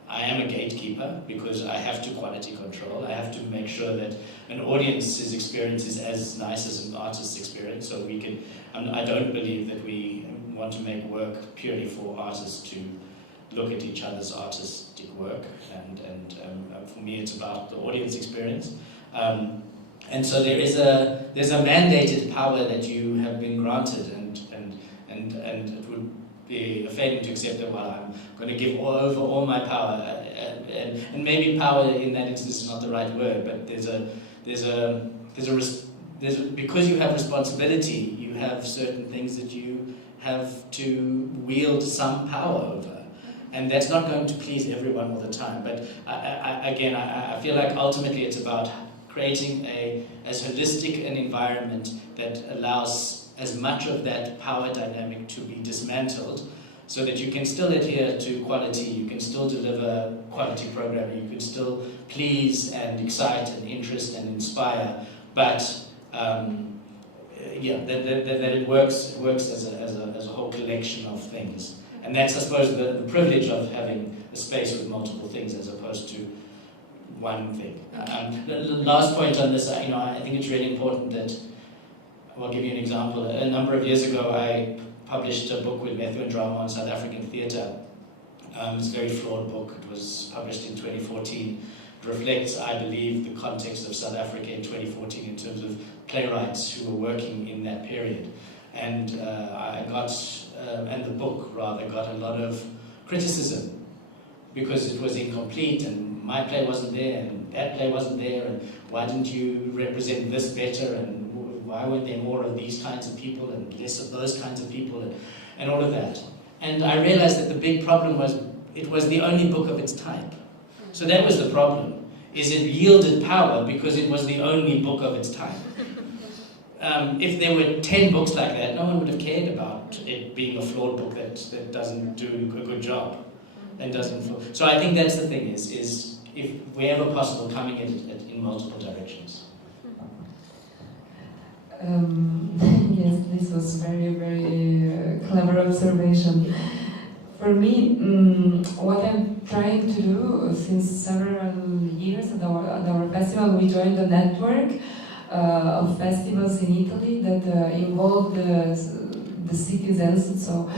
I am a gatekeeper because I have to quality control. I have to make sure that an audience's experience is as nice as an artist's experience. So we can. I don't believe that we want to make work purely for artists to look at each other's artistic work. And for me, it's about the audience experience. And so there's a mandated power that you have been granted, and it would be failing to accept that, well, I'm going to give over all my power, and maybe power in that instance is not the right word, but because you have responsibility, you have certain things that you have to wield some power over, and that's not going to please everyone all the time. But I feel like ultimately it's about creating as holistic an environment that allows as much of that power dynamic to be dismantled, so that you can still adhere to quality, you can still deliver quality programming, you can still please and excite and interest and inspire, but yeah, that it works as a whole collection of things. And that's, I suppose, the privilege of having a space with multiple things as opposed to one thing. The last point on this, I think it's really important that, I'll give you an example. A number of years ago, I published a book with Method and Drama on South African theatre. It's a very flawed book. It was published in 2014. It reflects, I believe, the context of South Africa in 2014 in terms of playwrights who were working in that period. And and the book rather got a lot of criticism because it was incomplete and my play wasn't there and that play wasn't there and why didn't you represent this better and why weren't there more of these kinds of people and less of those kinds of people and all of that. And I realized that the big problem was it was the only book of its type. So that was the problem, is it yielded power because it was the only book of its type. If there were 10 books like that, no one would have cared about it being a flawed book that doesn't do a good job and doesn't. So I think that's the thing: is if wherever possible, coming at it in multiple directions. Yes, this was very, very clever observation. For me, what I'm trying to do since several years at our festival, we joined a network of festivals in Italy that involve the citizens, so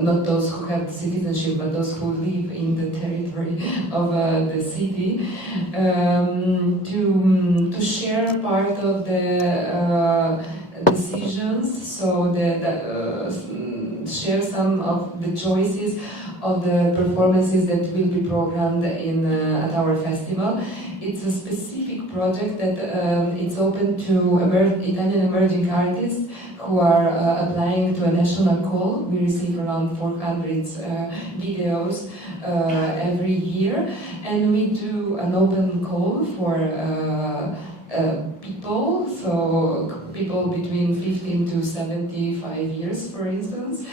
not those who have citizenship, but those who live in the territory of the city, to share part of the decisions, so share some of the choices of the performances that will be programmed at our festival. It's a specific project that it's open to Italian emerging artists who are applying to a national call. We receive around 400 videos every year, and we do an open call for people, so people between 15 to 75 years, for instance.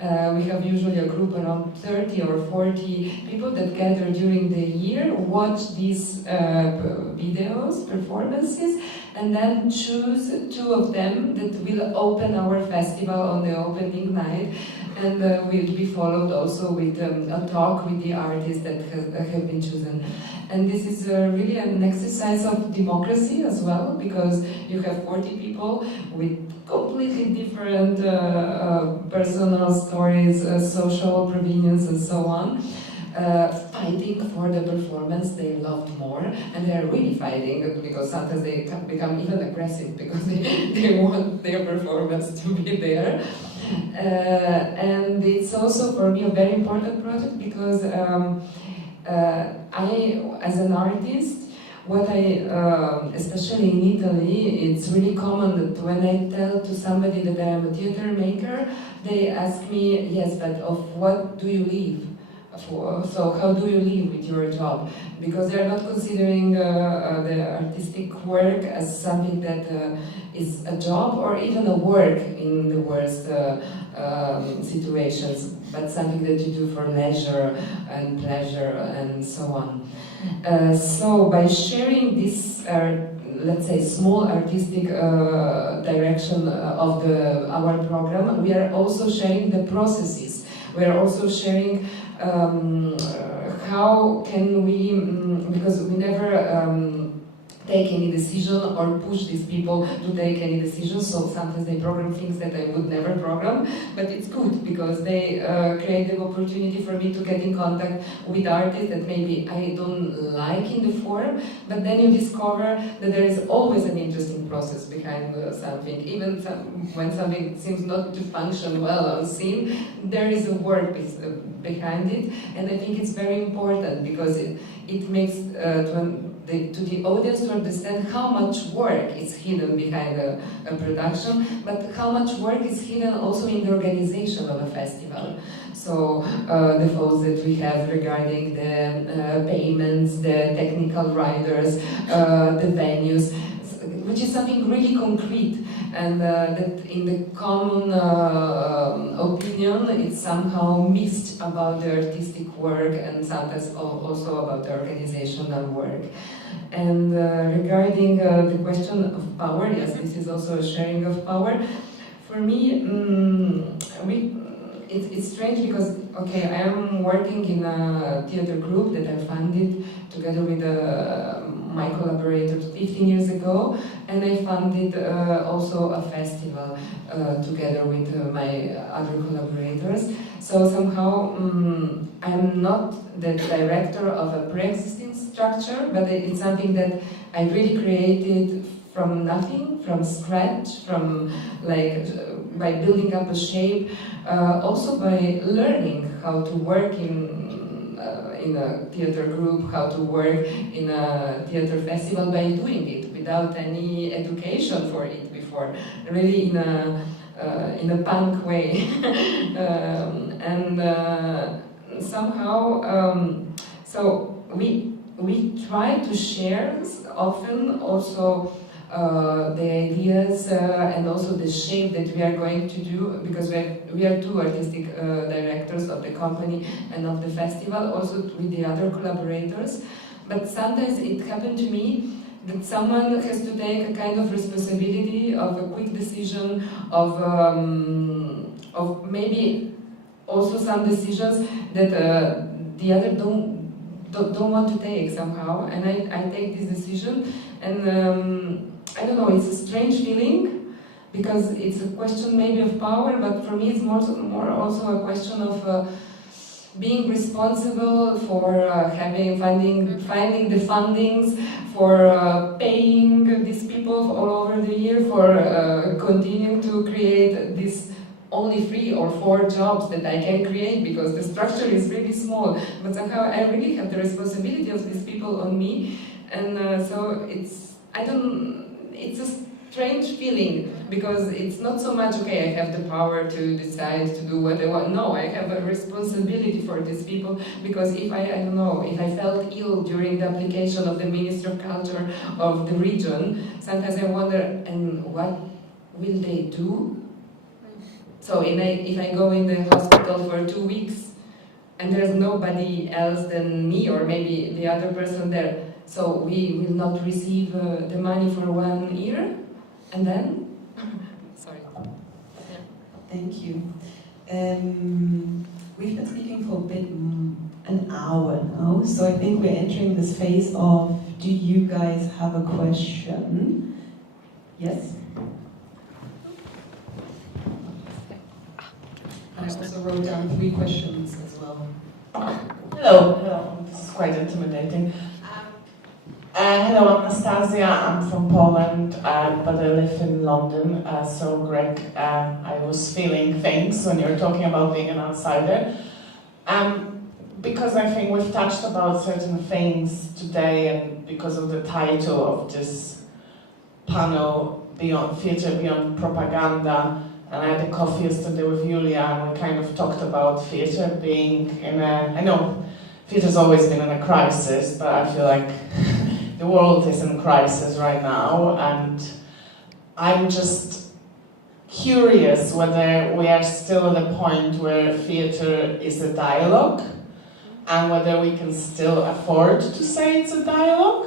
We have usually a group around 30 or 40 people that gather during the year, watch these videos, performances, and then choose 2 of them that will open our festival on the opening night, and will be followed also with a talk with the artists that have been chosen. And this is really an exercise of democracy as well, because you have 40 people with completely different personal stories, social provenience, and so on, fighting for the performance they loved more, and they're really fighting because sometimes they can become even aggressive because they want their performance to be there. And it's also for me a very important project because I, as an artist, what especially in Italy, it's really common that when I tell to somebody that I am a theater maker, they ask me, yes, but of what do you live for? So how do you live with your job? Because they are not considering the artistic work as something that is a job or even a work in the worst situations, but something that you do for leisure and pleasure and so on. So by sharing this, let's say, small artistic direction of our program, we are also sharing the processes. We are also sharing how can we, because we never take any decision or push these people to take any decision, so sometimes they program things that I would never program, but it's good because they create the opportunity for me to get in contact with artists that maybe I don't like in the form, but then you discover that there is always an interesting process behind something. Even when something seems not to function well on scene, there is a work behind it, and I think it's very important because it makes to the audience to understand how much work is hidden behind a production, but how much work is hidden also in the organization of a festival. So the thoughts that we have regarding the payments, the technical riders, the venues. which is something really concrete, and that in the common opinion it's somehow missed about the artistic work and sometimes also about the organizational work. And regarding the question of power, yes, this is also a sharing of power. For me, it's strange because, okay, I am working in a theater group that I funded together with my collaborators 15 years ago, and I funded also a festival together with my other collaborators. So somehow I'm not the director of a pre-existing structure, but it's something that I really created from nothing, from scratch, from like by building up a shape, also by learning how to work in a theater group, how to work in a theater festival by doing it without any education for it before, really in a punk way. Somehow, so we try to share often also the ideas and also the shape that we are going to do, because we are two artistic directors of the company and of the festival, also with the other collaborators. But sometimes it happened to me that someone has to take a kind of responsibility of a quick decision, of maybe also some decisions that the other don't want to take somehow, and I take this decision, and I don't know, it's a strange feeling, because it's a question maybe of power, but for me it's more also a question of being responsible for finding the fundings, for paying these people all over the year, for continuing to create this only 3 or 4 jobs that I can create, because the structure is really small, but somehow I really have the responsibility of these people on me, and so it's a strange feeling, because it's not so much, okay, I have the power to decide to do what I want. No, I have a responsibility for these people, because if I felt ill during the application of the Ministry of Culture of the region, sometimes I wonder, and what will they do? So if I go in the hospital for 2 weeks, and there's nobody else than me, or maybe the other person there, so we will not receive the money for 1 year, and then? Sorry. Thank you. We've been speaking for a bit, an hour now, so I think we're entering this phase of, do you guys have a question? Yes? I also wrote down 3 questions as well. Hello. This is quite intimidating. Hello, Anastasia. I'm from Poland, but I live in London. So, Greg, I was feeling things when you were talking about being an outsider. Because I think we've touched about certain things today, and because of the title of this panel, Theatre Beyond Propaganda, and I had a coffee yesterday with Julia, and we kind of talked about theatre being I know theatre's always been in a crisis, but I feel like the world is in crisis right now, and I'm just curious whether we are still at a point where theatre is a dialogue, and whether we can still afford to say it's a dialogue.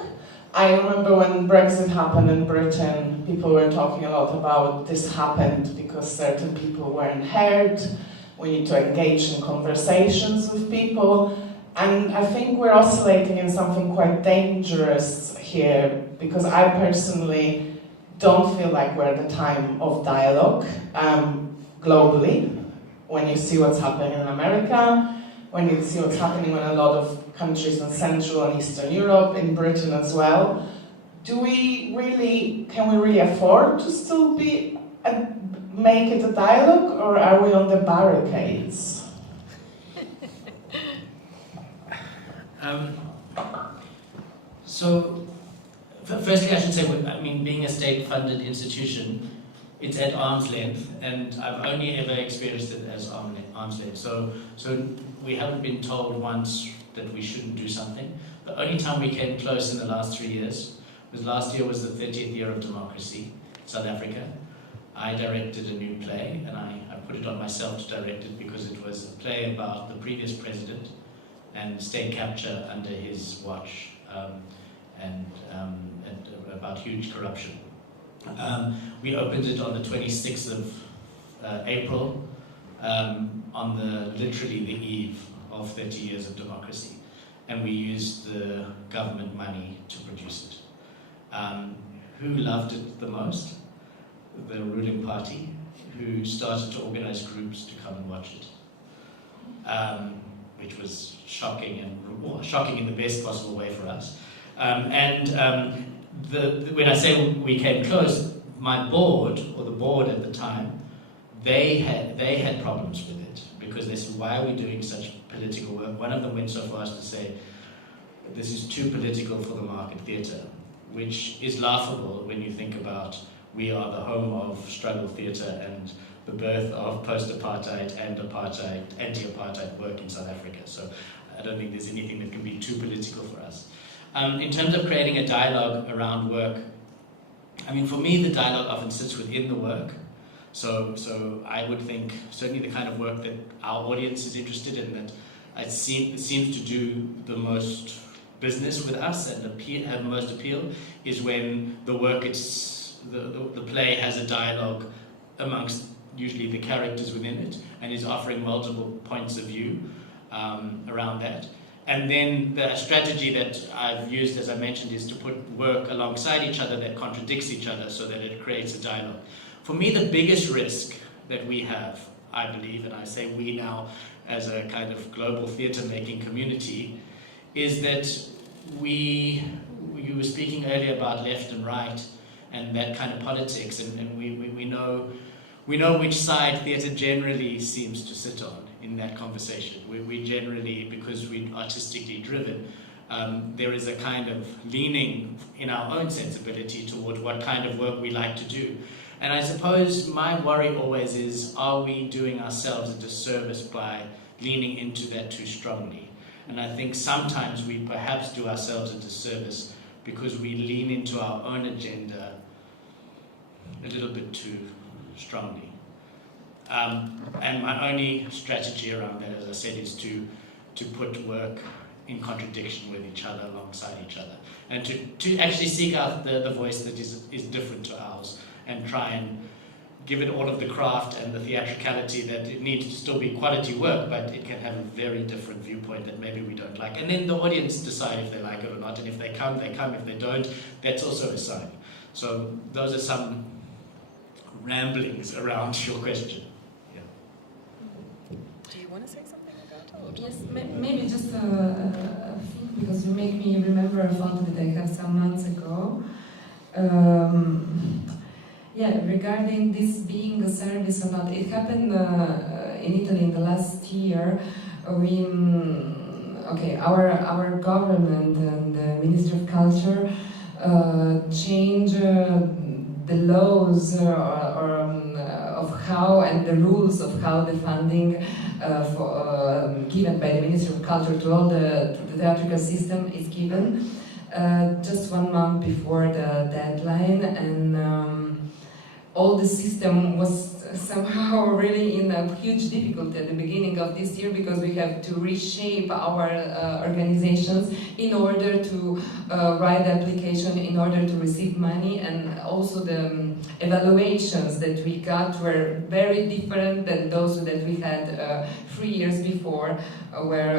I remember when Brexit happened in Britain, people were talking a lot about this happened because certain people weren't heard, we need to engage in conversations with people, and I think we're oscillating in something quite dangerous here, because I personally don't feel like we're at the time of dialogue globally. When you see what's happening in America, when you see what's happening in a lot of countries in Central and Eastern Europe, in Britain as well, can we really afford to still make it a dialogue, or are we on the barricades? So, firstly I should say, being a state-funded institution, it's at arm's length, and I've only ever experienced it as arm's length. So we haven't been told once that we shouldn't do something. The only time we came close in the last 3 years because last year was the 30th year of democracy in South Africa. I directed a new play, and I put it on myself to direct it because it was a play about the previous president and state capture under his watch, and about huge corruption. We opened it on the 26th of April, on literally the eve of 30 years of democracy, and we used the government money to produce it. Who loved it the most? The ruling party, who started to organize groups to come and watch it, which was shocking in the best possible way for us. When I say we came close, my board, or the board at the time, they had problems with it because they said, why are we doing such political work? One of them went so far as to say, this is too political for the market theatre, which is laughable when you think about we are the home of struggle theatre and the birth of post-apartheid and apartheid, anti-apartheid work in South Africa. So I don't think there's anything that can be too political for us. In terms of creating a dialogue around work, I mean, for me, the dialogue often sits within the work. So I would think certainly the kind of work that our audience is interested in, that it seems to do the most business with us and have the most appeal, is when the work the play has a dialogue amongst usually the characters within it and is offering multiple points of view around that. And then the strategy that I've used, as I mentioned, is to put work alongside each other that contradicts each other so that it creates a dialogue. For me, the biggest risk that we have, I believe, and I say we now as a kind of global theatre-making community, is that you were speaking earlier about left and right and that kind of politics, and we know which side theatre generally seems to sit on in that conversation. We generally, because we're artistically driven, there is a kind of leaning in our own sensibility toward what kind of work we like to do. And I suppose my worry always is, are we doing ourselves a disservice by leaning into that too strongly? And I think sometimes we perhaps do ourselves a disservice because we lean into our own agenda a little bit too strongly. And my only strategy around that, as I said, is to put work in contradiction with each other, alongside each other, and to actually seek out the voice that is different to ours, and try and give it all of the craft and the theatricality that it needs to still be quality work, but it can have a very different viewpoint that maybe we don't like. And then the audience decide if they like it or not, and if they come, they come. If they don't, that's also a sign. So those are some ramblings around your question. Do you want to say something, Agata? Yes, maybe just a thing, because you make me remember a photo that I have some months ago. Regarding this being a service or not, it happened in Italy in the last year. Our government and the Ministry of Culture changed the laws of how, and the rules of how the funding given by the Ministry of Culture to all the theatrical system is given just 1 month before the deadline, and all the system was somehow really in a huge difficulty at the beginning of this year, because we have to reshape our organizations in order to write the application, in order to receive money, and also the evaluations that we got were very different than those that we had 3 years before, where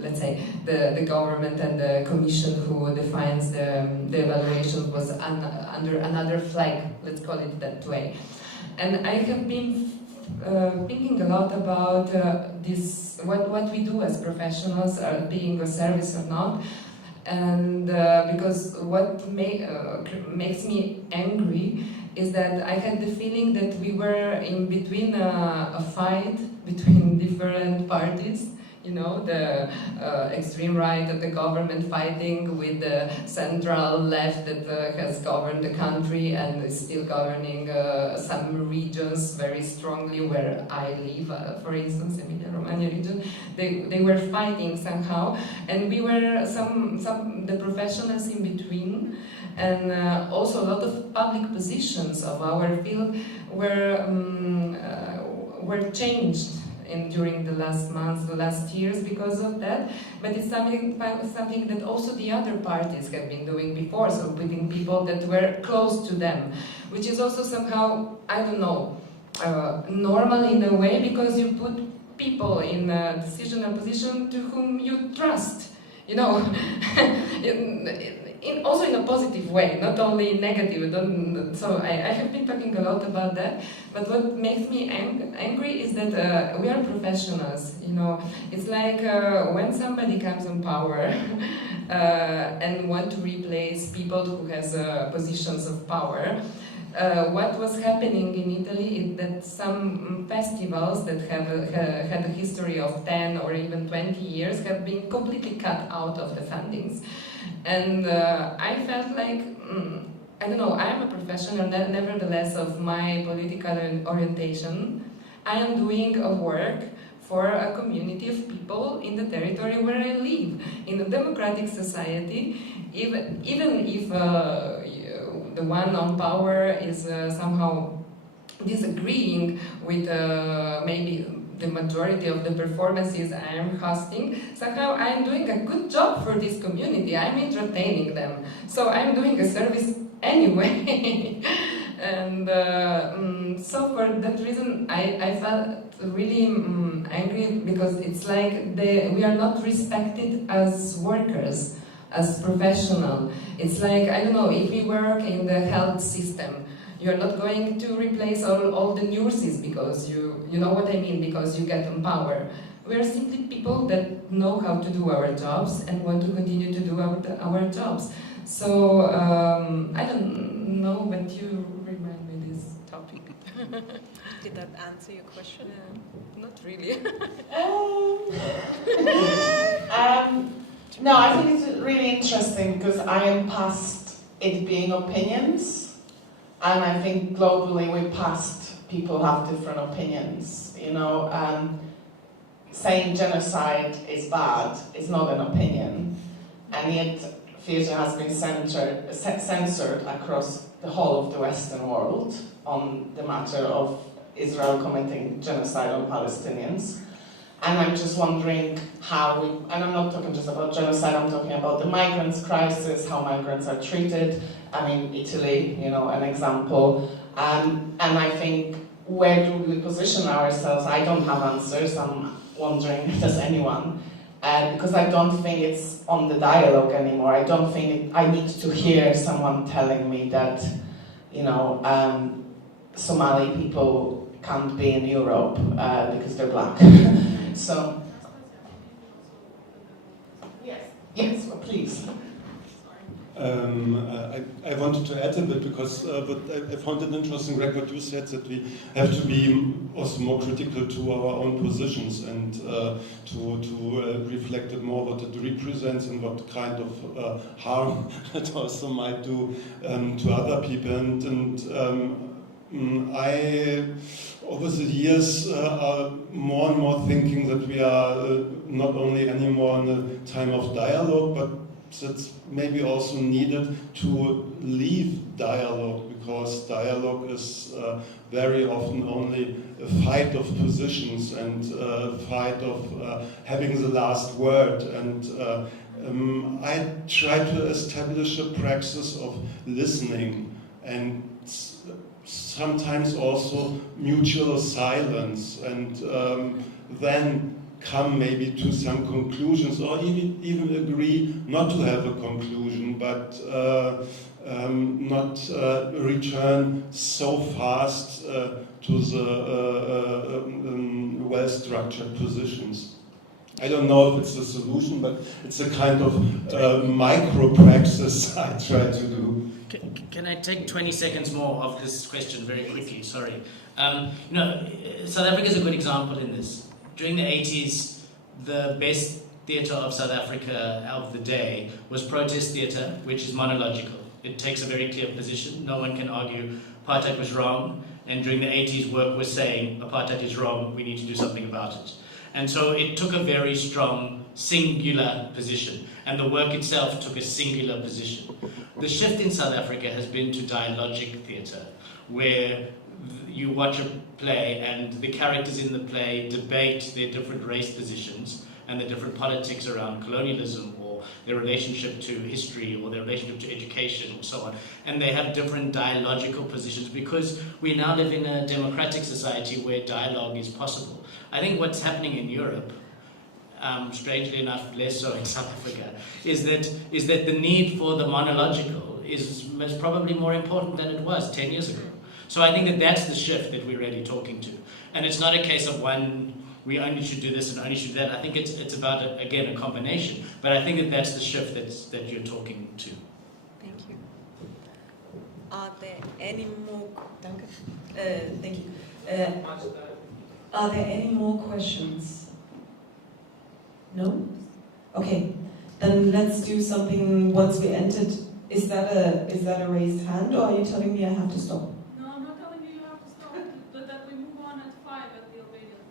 let's say the government and the commission who defines the evaluation was under another flag, let's call it that way. And I have been thinking a lot about this, what we do as professionals, being a service or not, and because what makes me angry is that I had the feeling that we were in between a fight between different parties You know, the extreme right of the government fighting with the central left that has governed the country and is still governing some regions very strongly where I live, for instance, Emilia-Romagna region. They were fighting somehow, and we were the professionals in between, and also a lot of public positions of our field were changed during the last months, the last years because of that. But it's something that also the other parties have been doing before, so putting people that were close to them, which is also somehow, I don't know, normal in a way, because you put people in a decisional position to whom you trust, you know, also in a positive way, not only negative. So I have been talking a lot about that, but what makes me angry is that we are professionals, you know. It's like when somebody comes on power and want to replace people who has positions of power. What was happening in Italy is that some festivals that have had a history of 10 or even 20 years have been completely cut out of the fundings. And I felt like, I don't know, I am a professional, nevertheless, of my political orientation. I am doing a work for a community of people in the territory where I live. In a democratic society, even if the one on power is somehow disagreeing with maybe the majority of the performances I am hosting, somehow I am doing a good job for this community. I'm entertaining them. So I'm doing a service anyway. And so for that reason, I felt really angry, because it's like we are not respected as workers, as professionals. It's like, I don't know, if we work in the health system, you're not going to replace all the nurses because you know what I mean, because you get on power. We are simply people that know how to do our jobs and want to continue to do our jobs. So, I don't know, but you remind me this topic. Did that answer your question? Not really. No, I think it's really interesting, because I am past it being opinions, and I think globally we're past people have different opinions. You know, saying genocide is bad is not an opinion, and yet theatre has been censored across the whole of the Western world on the matter of Israel committing genocide on Palestinians. And I'm just wondering how and I'm not talking just about genocide, I'm talking about the migrants crisis, how migrants are treated. I mean, Italy, you know, an example. And I think, where do we position ourselves? I don't have answers. I'm wondering if there's anyone. Because I don't think it's on the dialogue anymore. I don't think I need to hear someone telling me that, you know, Somali people can't be in Europe because they're black. So, yes, well, please. I wanted to add a bit, because but I found it interesting, Greg, what you said, that we have to be also more critical to our own positions, and to reflect it more what it represents and what kind of harm it also might do to other people. And I, over the years, are more and more thinking that we are not only anymore in a time of dialogue, but that's maybe also needed to leave dialogue, because dialogue is very often only a fight of positions and a fight of having the last word. And I try to establish a praxis of listening, and sometimes also mutual silence, and then come maybe to some conclusions, or even agree not to have a conclusion, but not return so fast to the well-structured positions. I don't know if it's a solution, but it's a kind of micro-praxis I try to do. Can I take 20 seconds more of this question very quickly? Sorry. You know, South Africa is a good example in this. During the 80s, the best theatre of South Africa of the day was protest theatre, which is monological. It takes a very clear position. No one can argue apartheid was wrong, and during the 80s work was saying apartheid is wrong, we need to do something about it. And so it took a very strong singular position, and the work itself took a singular position. The shift in South Africa has been to dialogic theatre, where you watch a play and the characters in the play debate their different race positions and the different politics around colonialism or their relationship to history or their relationship to education and so on. And they have different dialogical positions because we now live in a democratic society where dialogue is possible. I think what's happening in Europe, strangely enough less so in South Africa, is that the need for the monological is probably more important than it was 10 years ago. So I think that that's the shift that we're really talking to. And it's not a case of one, we only should do this and only should do that. I think it's about, again, a combination. But I think that that's the shift that you're talking to. Thank you. Are there any more... Thank you. Are there any more questions? No? Okay. Then let's do something once we entered. Is that a raised hand, or are you telling me I have to stop?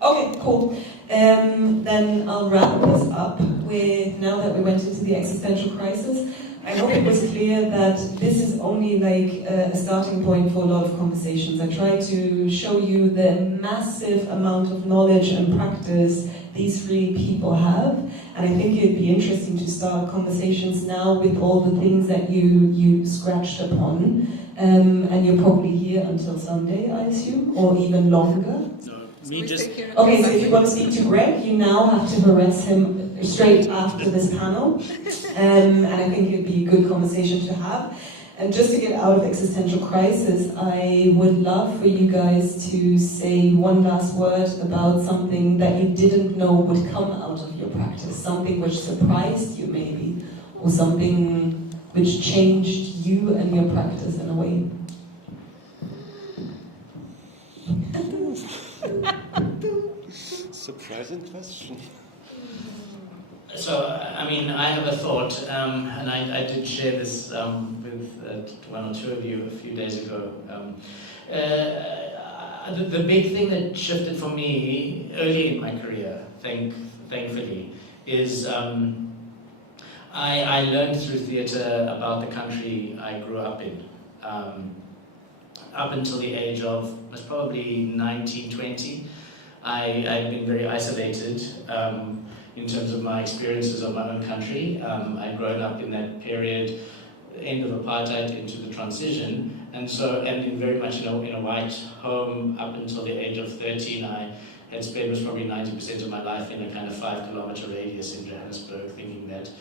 Okay, cool. Then I'll wrap this up with, now that we went into the existential crisis, I hope it was clear that this is only like a starting point for a lot of conversations. I tried to show you the massive amount of knowledge and practice these three people have, and I think it'd be interesting to start conversations now with all the things that you scratched upon, and you're probably here until Sunday, I assume, or even longer. Okay, so if you want to speak to Greg, you now have to harass him straight after this panel, and I think it'd be a good conversation to have. And just to get out of existential crisis, I would love for you guys to say one last word about something that you didn't know would come out of your practice, something which surprised you maybe, or something which changed you and your practice in a way. Surprising question. So, I mean, I have a thought, and I did share this with one or two of you a few days ago. The big thing that shifted for me early in my career, thankfully, is I learned through theatre about the country I grew up in. Up until the age of, was probably 19, 20, I'd been very isolated in terms of my experiences of my own country. I'd grown up in that period, end of apartheid into the transition, and in very much in a white home up until the age of 13. I had spent probably 90% of my life in a kind of 5-kilometer radius in Johannesburg, thinking that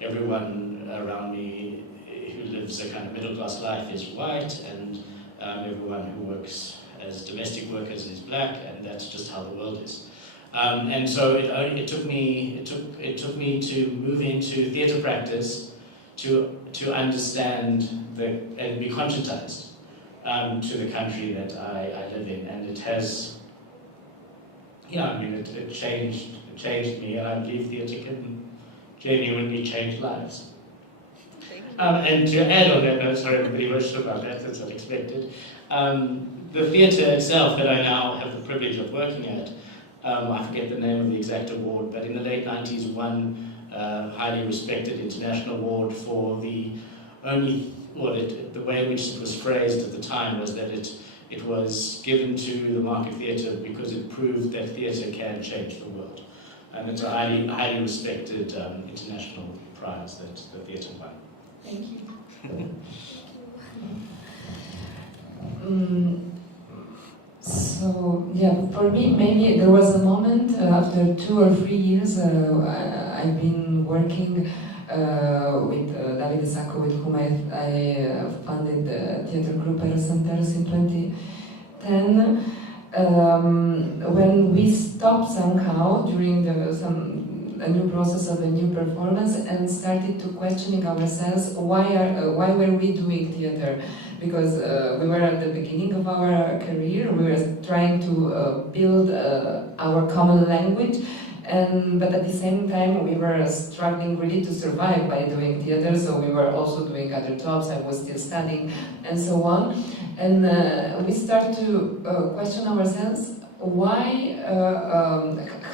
everyone around me who lives a kind of middle-class life is white, and everyone who works as domestic workers is black, and that's just how the world is. And so it took me to move into theatre practice to understand and be conscientized to the country that I live in, and it has, it changed me, and I believe theatre can genuinely change lives. And to add on that note, sorry, I'm pretty emotional about that, that's unexpected. The theatre itself that I now have the privilege of working at, I forget the name of the exact award, but in the late 90s won a highly respected international award for the way in which it was phrased at the time was that it was given to the market theatre because it proved that theatre can change the world. And it's a highly respected international prize that the theatre won. Thank you. So, yeah, for me, maybe there was a moment after 2 or 3 years I've been working with Davide Sacco, with whom I funded the theatre group ErosAntEros in 2010. When we stopped somehow during a new process of a new performance and started to questioning ourselves why were we doing theatre, because we were at the beginning of our career, we were trying to build our common language, But at the same time, we were struggling really to survive by doing theater, so we were also doing other jobs. I was still studying, and so on. And we started to question ourselves, why,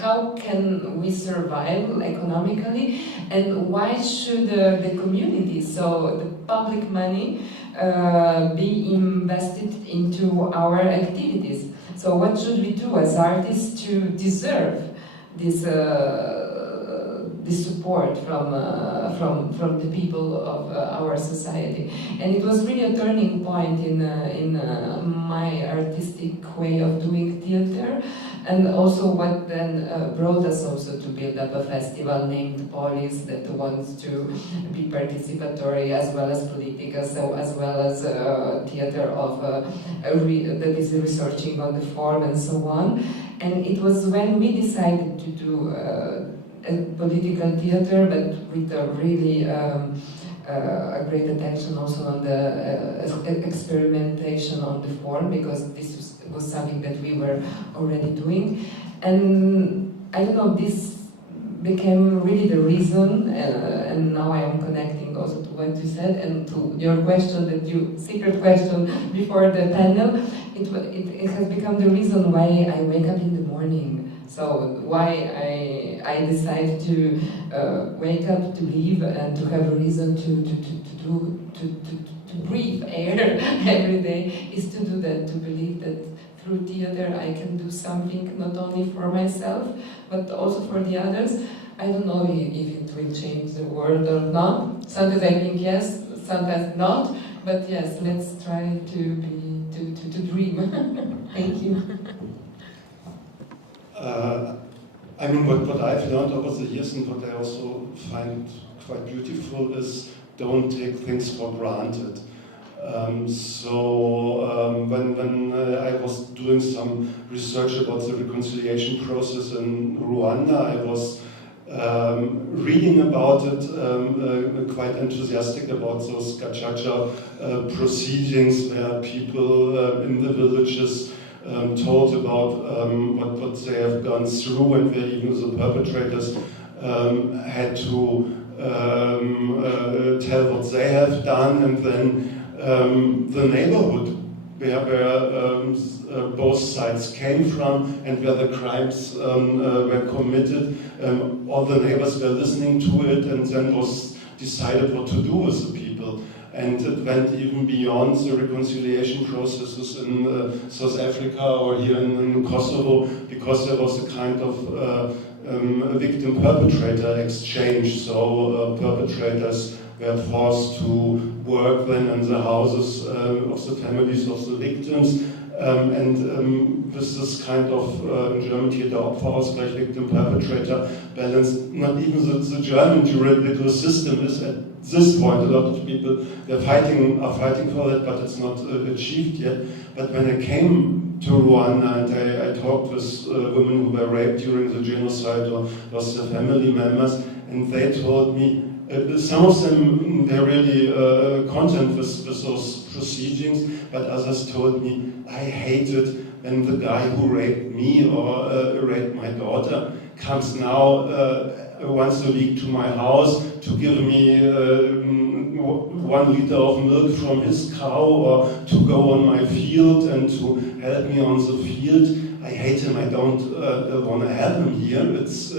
how can we survive economically, and why should the community, so the public money, be invested into our activities? So what should we do as artists to deserve this support from the people of our society? And it was really a turning point in my artistic way of doing theater, and also what then brought us also to build up a festival named Polis, that wants to be participatory as well as political, so as well as theater of that is researching on the form and so on. And it was when we decided to do a political theater, but with a really a great attention also on the experimentation on the form, because this was something that we were already doing. And I don't know, this became really the reason, and now I am connecting also to what you said and to your question, that you secret question before the panel. It has become the reason why I wake up in the morning. So why I decide to wake up, to live, and to have a reason to breathe air every day is to do that, to believe that through theater I can do something not only for myself but also for the others. I don't know if it will change the world or not. Sometimes I think yes, sometimes not. But yes, let's try to dream. Thank you. I mean, what I've learned over the years and what I also find quite beautiful is don't take things for granted. When I was doing some research about the reconciliation process in Rwanda, I was reading about it, quite enthusiastic about those gacaca proceedings where people in the villages told about what they have gone through, and where even the perpetrators had to tell what they have done, and then the neighborhood where both sides came from and where the crimes were committed, all the neighbors were listening to it, and then was decided what to do with the people. And it went even beyond the reconciliation processes in South Africa or here in Kosovo, because there was a kind of victim-perpetrator exchange. So perpetrators were forced to work then in the houses of the families of the victims. And with this kind of, in German, Täter-Opfer-Ausgleich, victim-perpetrator balance, not even the German juridical system is at this point. A lot of people are fighting for that, but it's not achieved yet. But when I came to Rwanda and I talked with women who were raped during the genocide or lost their family members, and they told me, some of them were really content with those proceedings, but others told me, I hated when the guy who raped me or raped my daughter comes now once a week to my house to give me 1 liter of milk from his cow, or to go on my field and to help me on the field. I hate him, I don't want to have him here. It's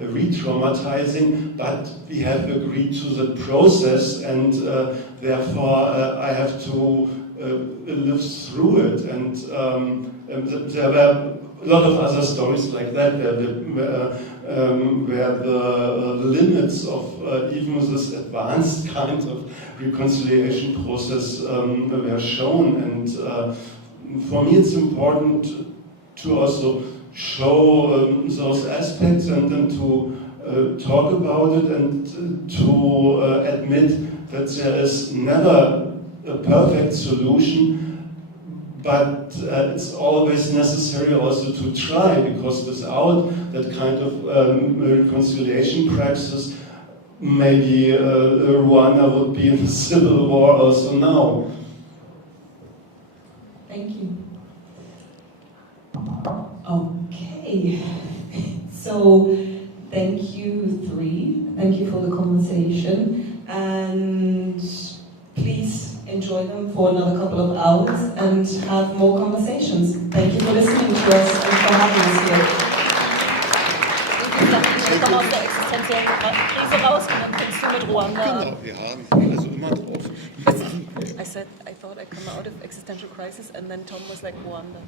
re-traumatizing, but we have agreed to the process, and therefore I have to live through it. And there were a lot of other stories like that, where the limits of even this advanced kind of reconciliation process were shown. And for me it's important to also show those aspects, and then to talk about it, and to admit that there is never a perfect solution, but it's always necessary also to try, because without that kind of reconciliation praxis, maybe Rwanda would be in a civil war also now. Thank you. Okay, So thank you three, thank you for the conversation, and please enjoy them for another couple of hours and have more conversations. Thank you for listening to us and for having us here. Ich komme aus der existenziellen Krise raus und dann kommst du mit Ruanda. Genau, wir haben also immer drauf. I said I thought I'd come out of existential crisis and then Tom was like Rwanda.